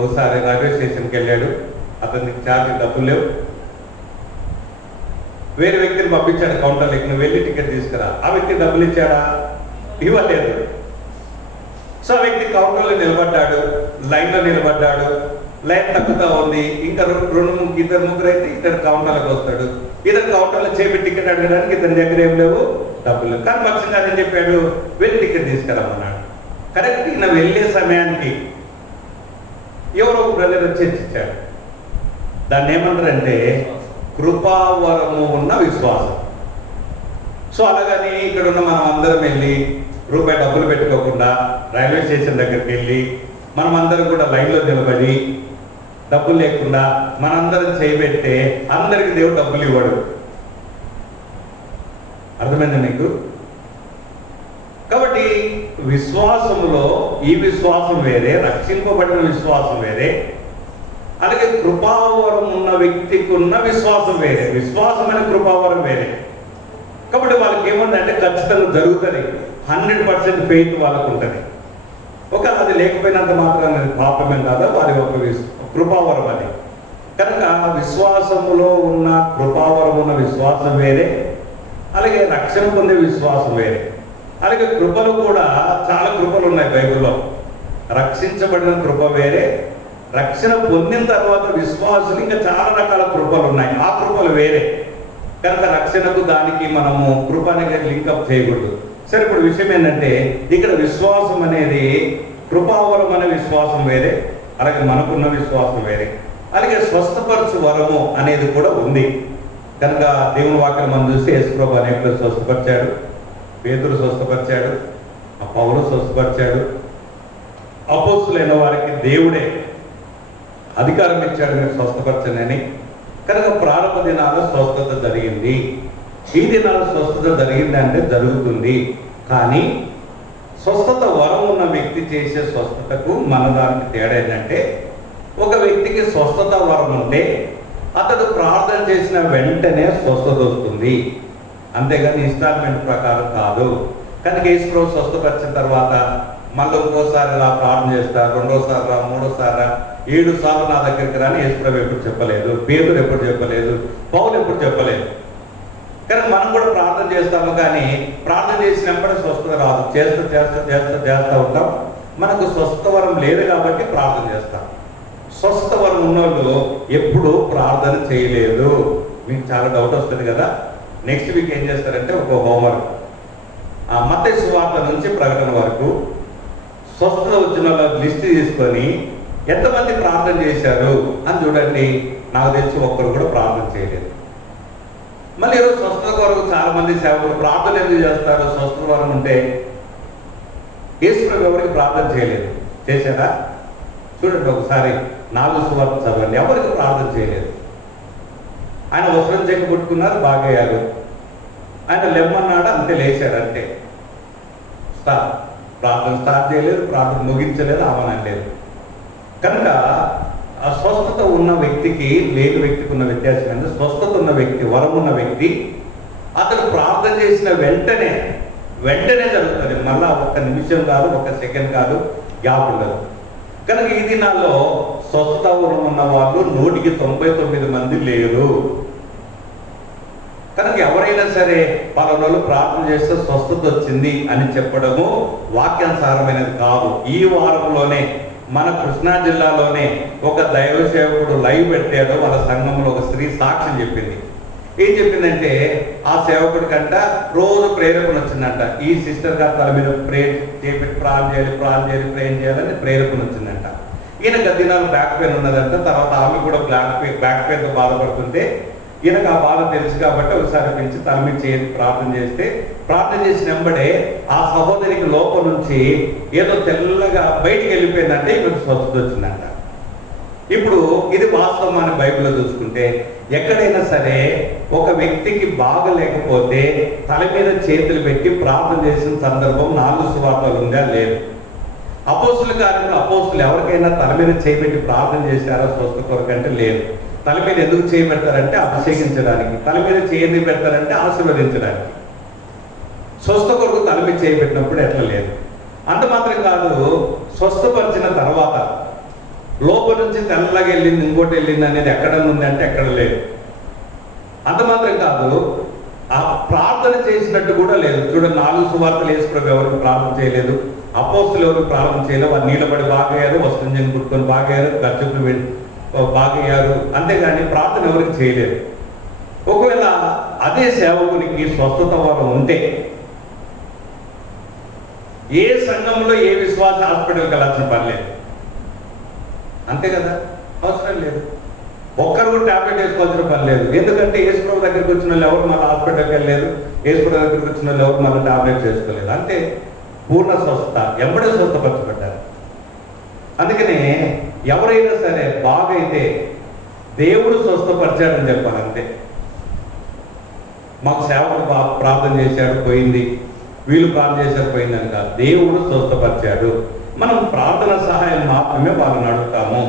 ఒకసారి రైల్వే స్టేషన్కి వెళ్ళాడు, అతనికి ఛార్జీ డబ్బులు లేవు. వేరే వ్యక్తిని పంపించాడు కౌంటర్లోకి, నువ్వు వెళ్ళి టికెట్ తీసుకురా. ఆ వ్యక్తి డబ్బులు ఇచ్చాడా? ఇవ్వలేదు. సో ఆ వ్యక్తి కౌంటర్లో నిలబడ్డాడు, లైన్లో నిలబడ్డాడు, లైన్ తగ్గుతా ఉంది. ఇంకా 2 ముగ్గురు అయితే ఇద్దరు కౌంటర్లకు వస్తాడు. ఇద్దరు కౌంటర్లో చేపి టికెట్ అడగడానికి ఇతని దగ్గర ఏం లేవు, డబ్బులు లేవు. కానీ భక్సింగ్ గారు ఏం చెప్పాడు, వెళ్ళి టికెట్ తీసుకురమ్మన్నాడు. కరెక్ట్ ఈయన వెళ్ళే సమయానికి ఎవరో ఒక బ్రదర్ వచ్చి ఇచ్చాడు. దాన్ని ఏమంటారంటే కృపావరము ఉన్న విశ్వాసం. సో అలాగని ఇక్కడ ఉన్న మనం అందరం వెళ్ళి రూపాయి డబ్బులు పెట్టుకోకుండా రైల్వే స్టేషన్ దగ్గరికి వెళ్ళి మనం అందరం కూడా లైన్లో నిలబడి డబ్బులు లేకుండా మనందరం చేయబెట్టే అందరికి దేవుడు డబ్బులు ఇవ్వడు. అర్థమైందా మీకు? కాబట్టి విశ్వాసములో ఈ విశ్వాసం వేరే, రక్షింపబడిన విశ్వాసం వేరే, అలాగే కృపావరం ఉన్న వ్యక్తికి ఉన్న విశ్వాసం వేరే, విశ్వాసమైన కృపావరం వేరే. కాబట్టి వాళ్ళకి ఏముందంటే ఖచ్చితంగా జరుగుతుంది, 100% ఫెయిత్ వాళ్ళకు ఉంటుంది. ఒక అది లేకపోయినంత మాత్రం పాపమే కాదా, వారి ఒక కృపావరం అది. కనుక విశ్వాసములో ఉన్న కృపావరం ఉన్న విశ్వాసం వేరే, అలాగే రక్షణ పొందే విశ్వాసం వేరే. అలాగే కృపలు కూడా చాలా కృపలు ఉన్నాయి బైబిల్లో. రక్షించబడిన కృప వేరే, రక్షణ పొందిన తర్వాత విశ్వాసులు ఇంకా చాలా రకాల కృపలు ఉన్నాయి, ఆ కృపలు వేరే. కనుక రక్షణకు దానికి మనము కృప అనేది లింకప్ చేయకూడదు. సరే, ఇప్పుడు విషయం ఏంటంటే ఇక్కడ విశ్వాసం అనేది కృపావరం అనే విశ్వాసం వేరే, అలాగే మనకున్న విశ్వాసం వేరే. అలాగే స్వస్థపరచు వరము అనేది కూడా ఉంది. కనుక దేవుని వాక్యం మనం చూస్తే యేసుప్రభు అనేకులు స్వస్థపరిచాడు, పేతురు స్వస్థపరిచాడు, పౌలు స్వస్థపరిచాడు. అపోస్తులైన వారికి దేవుడే అధికారం ఇచ్చాడు మీరు స్వస్థపరచనని. కనుక ప్రారంభ దినాల్లో స్వస్థత జరిగింది. ఈ దినాల్లో స్వస్థత జరిగింది అంటే జరుగుతుంది. కానీ స్వస్థత వరం ఉన్న వ్యక్తి చేసే స్వస్థతకు మన దానికి తేడా ఏంటంటే, ఒక వ్యక్తికి స్వస్థత వరం ఉంటే అతడు ప్రార్థన చేసిన వెంటనే స్వస్థత వస్తుంది, అంతేగాని ఇన్స్టాల్మెంట్ ప్రకారం కాదు. కనుక యేసుప్రభు స్వస్థపరిచిన తర్వాత మళ్ళీ ఇంకోసారి రా ప్రార్థన చేస్తారు, రెండోసారి రా, మూడోసారి రా, 7 సార్లు నా దగ్గరికి రాని యేసుప్రభు ఎప్పుడు చెప్పలేదు, పేతురు ఎప్పుడు చెప్పలేదు, పౌలు ఎప్పుడు చెప్పలేదు. కానీ మనం కూడా ప్రార్థన చేస్తాము, కానీ ప్రార్థన చేసినప్పుడే స్వస్థత రాదు. చేస్తూ ఉంటాం. మనకు స్వస్థవరం లేదు కాబట్టి ప్రార్థన చేస్తాం. స్వస్థవరం ఉన్నోళ్ళు ఎప్పుడూ ప్రార్థన చేయలేదు. మీకు చాలా డౌట్ వస్తుంది కదా. నెక్స్ట్ వీక్ ఏం చేస్తారంటే ఒక హోంవర్క్, మత్తయి సువార్త నుంచి ప్రకటన వరకు స్వస్థత వచ్చిన వాళ్ళ లిస్ట్ తీసుకొని ఎంతమంది ప్రార్థన చేశారు అని చూడండి. నాకు తెలిసి ఒక్కరు కూడా ప్రార్థన చేయలేదు. మళ్ళీ ఈరోజు స్వస్థత కొరకు చాలా మంది సేవకులు ప్రార్థన ఎందుకు చేస్తారు? స్వస్థత వరం ఉంటే యేసుప్రభు ఎవరికి ప్రార్థన చేయలేదు. చేశారా? చూడండి ఒకసారి 4 సువార్త చదవండి. ఎవరికి ప్రార్థన చేయలేదు. ఆయన వస్త్రం చెక్కు పుట్టుకున్నారు, బాగయ్యారు. ఆయన లెమ్మన్నాడు, అంతే లేచాడు, అంతే ప్రార్థన స్టార్ట్ చేయలేదు, ప్రార్థన ముగించలేదు, ఆమనలేదు. కనుక ఆ స్వస్థత ఉన్న వ్యక్తికి లేని వ్యక్తికి ఉన్న వ్యత్యాసం ఏంటంటే, స్వస్థత ఉన్న వ్యక్తి, వరం ఉన్న వ్యక్తి అతను ప్రార్థన చేసిన వెంటనే జరుగుతుంది. మళ్ళా 1 నిమిషం కాదు, 1 సెకండ్ కాదు, గ్యాప్ ఉండదు. కనుక ఈ దినాల్లో స్వస్థత వరం ఉన్న వాళ్ళు 199 మంది లేరు. కనుక ఎవరైనా సరే పలానా ప్రార్థన చేస్తే స్వస్థత వచ్చింది అని చెప్పడము వాక్యానుసారమైనది కాదు. ఈ వారంలోనే మన కృష్ణా జిల్లాలోనే ఒక దైవ సేవకుడు లైవ్ పెట్టాడు. వాళ్ళ సంఘంలో ఒక స్త్రీ సాక్ష్యం చెప్పింది. ఏం చెప్పిందంటే, ఆ సేవకుడి కంట రోజు ప్రేరేపణ వచ్చిందంట. ఈ సిస్టర్ గారు తల మీద ప్రార్థన చేయాలని ప్రేరేపణ వచ్చిందంట. ఈయన గదినాలు బ్యాక్ పెయిన్ ఉన్నదంట. తర్వాత ఆమె కూడా బ్యాక్ పెయిన్తో బాధపడుతుంటే ఈయనకు ఆ బాధ తెలుసు కాబట్టి ఒకసారి పెంచి తల మీద చేసి ప్రార్థన చేసిన వెంబడే ఆ సహోదరికి లోపల నుంచి ఏదో తెల్లగా బయటికి వెళ్ళిపోయిందంటే ఈమెకు స్వస్థత వచ్చిందంట. ఇప్పుడు ఇది వాస్తవం అని బైబిల్లో చూసుకుంటే, ఎక్కడైనా సరే ఒక వ్యక్తికి బాగలేకపోతే తల మీద చేతులు పెట్టి ప్రార్థన చేసిన సందర్భం 4 సువార్తలు ఉందా? లేదు. అపోస్తుల కార్యంలో అపోస్తులు ఎవరికైనా తల మీద చేయబెట్టి ప్రార్థన చేశారా స్వస్థత కొరకంటే? లేదు. తల మీద ఎందుకు చేయబెడతారంటే అభిషేకించడానికి, తల మీద చేయి పెడతారంటే ఆశీర్వదించడానికి. స్వస్థ కొరకు తల మీద చేయబెట్టినప్పుడు ఎట్లా లేదు. అంత మాత్రం కాదు, స్వస్థపరిచిన తర్వాత లోపల నుంచి తెల్లగా వెళ్ళింది, ఇంకోటి వెళ్ళింది అనేది ఎక్కడ ఉంది అంటే ఎక్కడ లేదు. అంత మాత్రం కాదు, ఆ ప్రార్థన చేసినట్టు కూడా లేదు. చూడండి, 4 సువార్తలు వేసుకుని ఎవరికి ప్రార్థన చేయలేదు, అపోస్తులు ఎవరికి ప్రార్థన చేయలేదు. వారు నీళ్ళబడి బాగయ్యారు, వస్త్రం చెంగు పుట్టుకొని బాగయ్యారు, ఖర్చులు బాగయ్యారు, అంతేగాని ప్రార్థన ఎవరికి చేయలేదు. ఒకవేళ అదే సేవకునికి స్వస్థత వరం ఉంటే ఏ సంఘంలో ఏ విశ్వాస హాస్పిటల్కి వెళ్ళాల్సిన పని లేదు. అంతే కదా, అవసరం లేదు. ఒక్కరు కూడా ట్యాబ్లెట్ వేసుకోవాల్సిన పని లేదు. ఎందుకంటే యేసుప్రభు దగ్గరికి వచ్చిన వాళ్ళు ఎవరు మన హాస్పిటల్కి వెళ్ళలేదు, యేసుప్రభు దగ్గరికి వచ్చిన వాళ్ళు ఎవరు మన ట్యాబ్లెట్ చేసుకోలేదు. అంతే, పూర్ణ స్వస్థత, ఎంబడే స్వస్థపరచబడ్డారు. అందుకనే ఎవరైనా సరే బాగైతే దేవుడు స్వస్థపరిచాడని చెప్పాలి. అంతే, మాకు సేవకుడు ప్రార్థన చేశాడు పోయింది, వీళ్ళు ప్రార్థన చేశారు పోయిందని కాదు, దేవుడు స్వస్థపరిచాడు. మనం ప్రార్థన సహాయం మాత్రమే వాళ్ళని అడుగుతాము.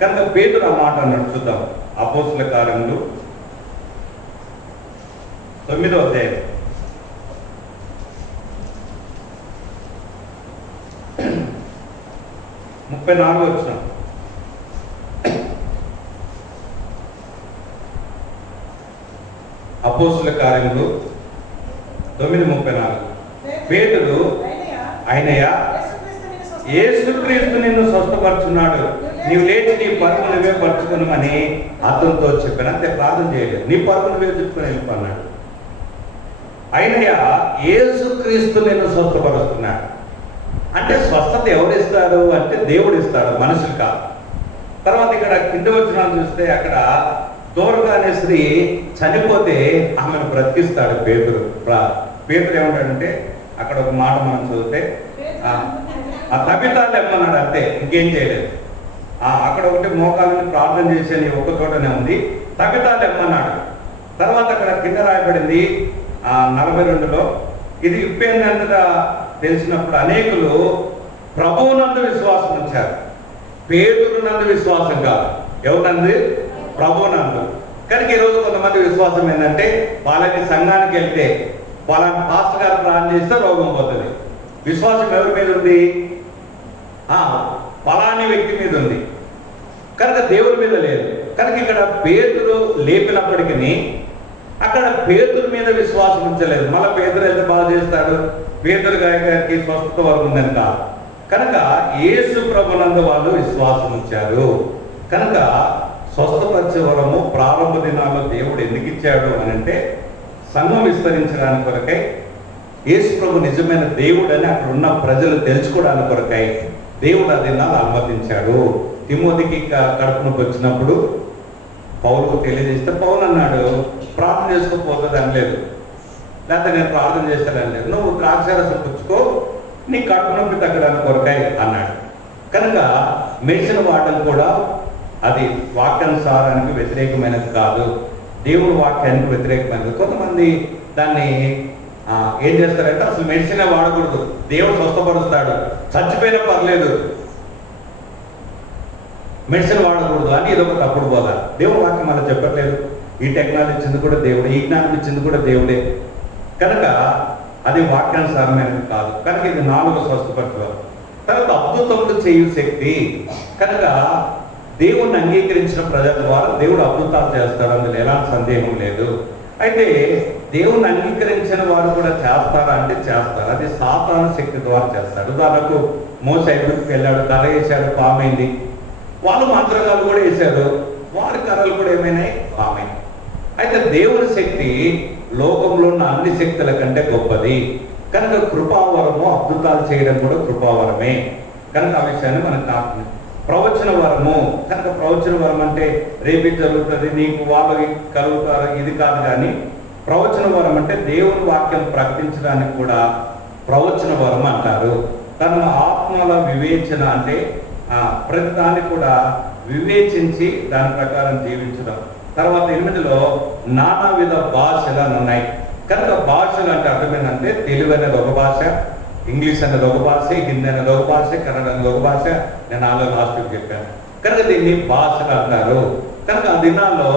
కనుక పేతురు ఆ మాట అన్నట్టు చూద్దాం. అపోస్తుల కార్యములు 9వ అధ్యాయం 34 వచనం. అపోస్తుల కార్యములు 9:34. పేతురు, ఆయనయ్య యేసుక్రీస్తు నిన్ను స్వస్థపరుచున్నాడు, నీవు లేచి నీ పరుగు నువ్వే పరుచుకున్నామని అతనితో చెప్పాను. అంతే, ప్రార్థన చేయలేదు. నీ పరుగు నువ్వే చెప్పుకొని వెళ్ళిపోన్నాడు. ఆయనయ్య యేసుక్రీస్తు నిన్ను స్వస్థపరుస్తున్నాడు అంటే స్వస్థత ఎవరు ఇస్తాడు అంటే దేవుడు ఇస్తాడు, మనుషులు కాదు. తర్వాత ఇక్కడ కింద వచ్చిన చూస్తే అక్కడ దోర్గా అనే స్త్రీ చనిపోతే ఆమెను బ్రతికిస్తాడు పేతురు. పేతురు ఏమంటాడంటే, అక్కడ ఒక మాట మనం చదివితే ఆ తబితాలు ఎమ్మన్నాడు, అంతే, ఇంకేం చేయలేదు. అక్కడ ఒకటి మోకాలని ప్రార్థన చేసేది ఒక్క చోటనే ఉంది, తబితాలు ఎమ్మన్నాడు. తర్వాత అక్కడ కింద రాయబడింది 42లో, ఇది ఇప్పేందంతగా తెలిసినప్పుడు అనేకులు ప్రభువునందు విశ్వాసం ఉంచారు. పేతురు నందు విశ్వాసం కాదు, ఎవరినందు? ప్రభువునందు. కనుక ఈరోజు కొంతమంది విశ్వాసం ఏంటంటే, వాళ్ళకి సంఘానికి వెళ్తే వాళ్ళని పాస్టర్ గారు ప్రార్థన చేస్తే రోగం పోతుంది. విశ్వాసం ఎవరి మీద ఉంది? ఫలాని వ్యక్తి మీద ఉంది, కనుక దేవుడి మీద లేదు. కనుక ఇక్కడ పేతురు లేపినప్పటికీ అక్కడ పేతురు మీద విశ్వాసం ఉంచలేదు. మళ్ళీ పేతురు ఎంత బాగా చేస్తాడు, పేతురు గారికి స్వస్థత వరకు ఉందని కాదు. కనుక యేసు ప్రభునందు వాళ్ళు విశ్వాసం ఉంచారు. కనుక స్వస్థపరిచే వరము ప్రారంభ దినాల్లో దేవుడు ఎందుకు ఇచ్చాడు అని అంటే, సంఘం విస్తరించడానికి కొరకై, యేసు ప్రభు నిజమైన దేవుడు అని అక్కడ ఉన్న ప్రజలు తెలుసుకోవడానికి కొరకై దేవుడు ఆ దినాలు అనుమతించాడు. తిమోతికి కడుపునొప్పి వచ్చినప్పుడు పౌలుకు తెలియజేస్తే పౌలు అన్నాడు, ప్రార్థన చేసుకోపోతుంది అనలేదు, లేకపోతే నేను ప్రార్థన చేస్తాను అనలేదు, నువ్వు ద్రాక్షారసం పుచ్చుకో, నీ కడుపు నొప్పి తగ్గడానికి కొరకాయి అన్నాడు. కనుక మెడిసిన్ వాడడం కూడా అది వాక్యానుసారానికి వ్యతిరేకమైనది కాదు, దేవుని వాక్యానికి వ్యతిరేకమైనది. కొంతమంది దాన్ని ఏం చేస్తారంటే అసలు మెడిసినే వాడకూడదు, దేవుడు స్వస్థపరుస్తాడు, చచ్చిపోయినా పర్లేదు, మెడిసిన్ వాడకూడదు అని ఇదొక తప్పుడు బోధ. దేవుడు వాక్యం అలా చెప్పట్లేదు. ఈ టెక్నాలజీ ఇచ్చింది కూడా దేవుడే, ఈ జ్ఞానం ఇచ్చింది కూడా దేవుడే. కనుక అది వాక్యానుసారమైనది కాదు. కనుక ఇది 4 స్వస్థపరచువారు. తర్వాత అద్భుతములు చేయు శక్తి. కనుక దేవుణ్ణి అంగీకరించిన ప్రజల ద్వారా దేవుడు అద్భుతాలు చేస్తాడు, అందులో ఎలాంటి సందేహం లేదు. అయితే దేవుణ్ణి అంగీకరించిన వారు కూడా చేస్తారా అంటే చేస్తారు. అది సాతాను శక్తి ద్వారా చేస్తాడు. ఉదాహరణకు మోసే ఐగుప్తుకి వెళ్ళాడు, కర్ర వేశాడు, పామైంది. వాళ్ళు మంత్రగాలు కూడా వేశారు, వారి కర్రలు కూడా ఏమైనాయి, పామైంది. అయితే దేవుని శక్తి లోకంలో ఉన్న అన్ని శక్తుల కంటే గొప్పది. కనుక కృపావరము, అద్భుతాలు చేయడం కూడా కృపావరమే. కనుక ఆ విషయాన్ని మనకు కాదు. ప్రవచన వరము, కనుక ప్రవచన వరం అంటే రేపు జరుగుతుంది, నీకు వాళ్ళు కలుగుతారు, ఇది కాదు. కానీ ప్రవచన వరం అంటే దేవుని వాక్యం ప్రకటించడానికి కూడా ప్రవచన వరం అంటారు. తన ఆత్మల వివేచన అంటే ప్రతిదాన్ని కూడా వివేచించి దాని ప్రకారం జీవించడం. తర్వాత 8లో నానా విధ భాషలు అని ఉన్నాయి. కనుక భాషలు అంటే అర్థం ఏంటంటే తెలుగు అనేది ఒక భాష, ఇంగ్లీష్ అనేది ఒక భాష, హిందీ అనేది ఒక భాష, కన్నడ అనేది ఒక భాష. నేను లాస్ట్ చెప్పాను. కనుక దీన్ని భాషలు అంటారు. కనుక ఆ దినాల్లో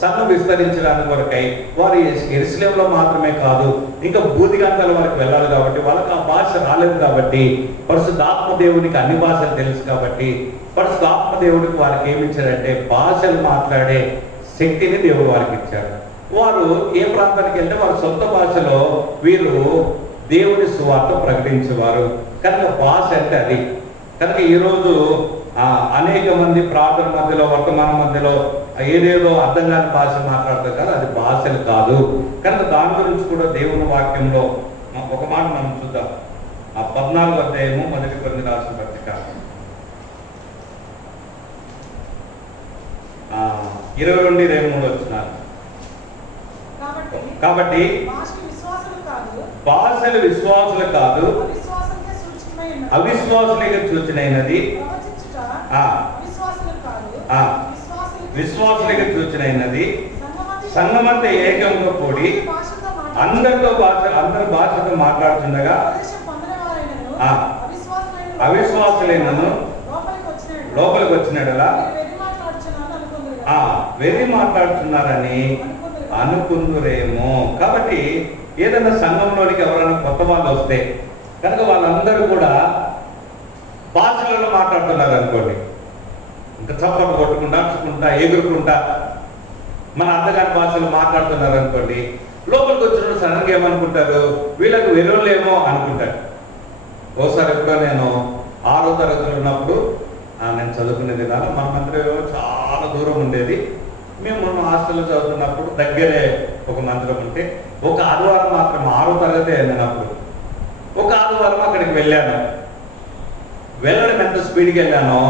సంఘం విస్తరించడానికి కొరకై వారు యెరూషలేములో మాత్రమే కాదు, ఇంకా భూదిగంతాల వరకు వెళ్ళాలి. కాబట్టి వాళ్ళకి ఆ భాష రాలేదు. కాబట్టి పరిశుద్ధాత్మ దేవునికి అన్ని భాషలు తెలుసు. కాబట్టి పరిశుద్ధాత్మ దేవుడికి వారికి ఏమి ఇచ్చారంటే భాషలు మాట్లాడే శక్తిని దేవుడు వారికి ఇచ్చాడు. వారు ఏ ప్రాంతానికి వెళ్తే వారి సొంత భాషలో వీరు దేవుని సువార్త ప్రకటించేవారు. కనుక భాష అంటే అది. కనుక ఈరోజు అనేక మంది ప్రార్థన మధ్యలో, వర్తమాన మధ్యలో ఏదేదో అర్థం కాని భాష మాట్లాడతారు కదా, అది భాషలు కాదు. కనుక దాని గురించి కూడా దేవుని వాక్యంలో ఒక మాట మనం చూద్దాం. ఆ 14వ అధ్యాయము 1 కొరింథీ రాసిన పత్రిక 22-23 వచ్చినారు. కాబట్టి భాషలు విశ్వాసులు కాదు, అవిశ్వాసులుగా సూచనైనది, విశ్వాసులుగా సూచనైనది. సంఘమంతా ఏకంగా కూడి అందరి భాషతో మాట్లాడుతుండగా అవిశ్వాసులైనను లోపలికి వచ్చినట్లా వెర్రి మాట్లాడుతున్నారని అనుకుందురేమో. కాబట్టి ఏదైనా సంఘంలోనికి ఎవరైనా కొత్త వాళ్ళు వస్తే కనుక వాళ్ళందరూ కూడా భాషలలో మాట్లాడుతున్నారు అనుకోండి, ఇంకా చప్పట్లు కొట్టుకుంటా, అరుచుకుంటా, ఎగురుకుంటా మన అర్థగాని భాషలు మాట్లాడుతున్నారు అనుకోండి, లోపలికి వచ్చినప్పుడు సడన్గా ఏమనుకుంటారు, వీళ్ళకు వెర్రోళ్ళేమో అనుకుంటారు. ఒకసారి ఎప్పుడో నేను 6వ తరగతిలో ఉన్నప్పుడు, నేను చదువుకునేది కాదు, మన మందిరం చాలా దూరం ఉండేది. మేము మొన్న హాస్టల్లో చదువుతున్నప్పుడు దగ్గరే ఒక మందిరం ఉంటే ఒక ఆదివారం మాత్రం 6వ తరగతి వెళ్ళినప్పుడు ఒక ఆదివారం అక్కడికి వెళ్ళాను. వెళ్ళడం ఎంత స్పీడ్కి వెళ్ళానో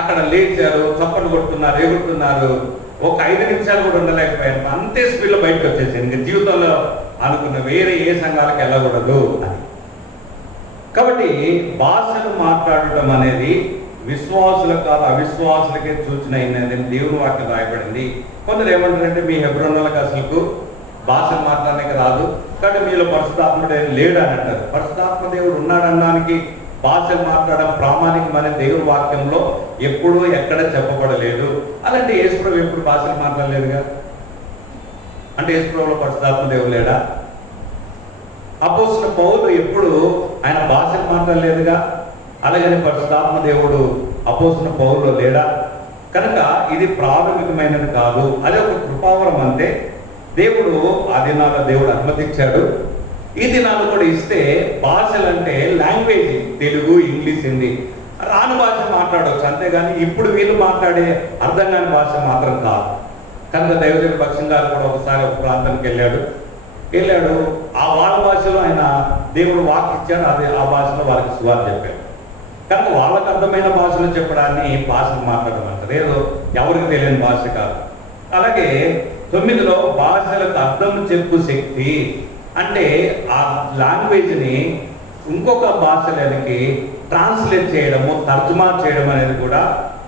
అక్కడ లేచారు, చప్పట్లు కొడుతున్నారు, ఎగురుతున్నారు. ఒక 5 నిమిషాలు కూడా ఉండలేకపోయాను, అంతే స్పీడ్లో బయటకు వచ్చేసాను. ఇంకా జీవితంలో అనుకున్న వేరే ఏ సంఘాలకు వెళ్ళకూడదు అని. కాబట్టి భాషలు మాట్లాడటం అనేది విశ్వాసులకు కాదు, అవిశ్వాసులకే సూచన అయినది దేవుని వాక్యం రాయబడింది. కొందరు ఏమంటారంటే మీ హెబ్రోనులకు అసలు భాషలు మాట్లాడడానికి రాదు, కానీ మీలో పరిశుద్ధాత్ముడు లేడు అని అంటారు. పరిశుద్ధాత్మ దేవుడు ఉన్నాడనడానికి భాషలు మాట్లాడడం ప్రామాణికమైన దేవుని వాక్యంలో ఎప్పుడూ ఎక్కడ చెప్పబడలేదు. అలాంటి యేసుప్రభు ఎప్పుడు భాషలు మాట్లాడలేదుగా, అంటే యేసుప్రభులో పరిశుద్ధాత్మ దేవుడు లేడా? అపోస్తలుడైన పౌలు ఎప్పుడు ఆయన భాషలు మాట్లాడలేదుగా, అలాగని పరిశుద్ధాత్మ దేవుడు అపోస్తలుడైన పౌలులో లేడా? కనుక ఇది ప్రాథమికమైనది కాదు, అది ఒక కృపావరం. అంటే దేవుడు ఆ దినాల్లో దేవుడు అనుమతించాడు. ఈ దినాలు కూడా ఇస్తే భాషలు అంటే లాంగ్వేజ్, తెలుగు, ఇంగ్లీష్, హిందీ, రాని భాష మాట్లాడవచ్చు, అంతేగాని ఇప్పుడు వీళ్ళు మాట్లాడే అర్థం కాని భాష మాత్రం కాదు. కనుక దైవజనుడు భక్సింగ్ గారు కూడా ఒకసారి ఒక ప్రాంతానికి వెళ్ళాడు. ఆ వాళ్ళ భాషలో ఆయన దేవుడు వాక్యం ఇచ్చాడు, అది ఆ భాషలో వారికి సువార్త చెప్పాడు. కనుక వాళ్ళకు అర్థమైన భాషలో చెప్పడాన్ని భాషను మాట్లాడమంటారు, ఏదో ఎవరికి తెలియని భాష కాదు. అలాగే 9లో భాషలకు అర్థం చెప్పు శక్తి అంటే ఆ లాంగ్వేజ్ని ఇంకొక భాషలకి ట్రాన్స్లేట్ చేయడము, తర్జుమా చేయడం అనేది కూడా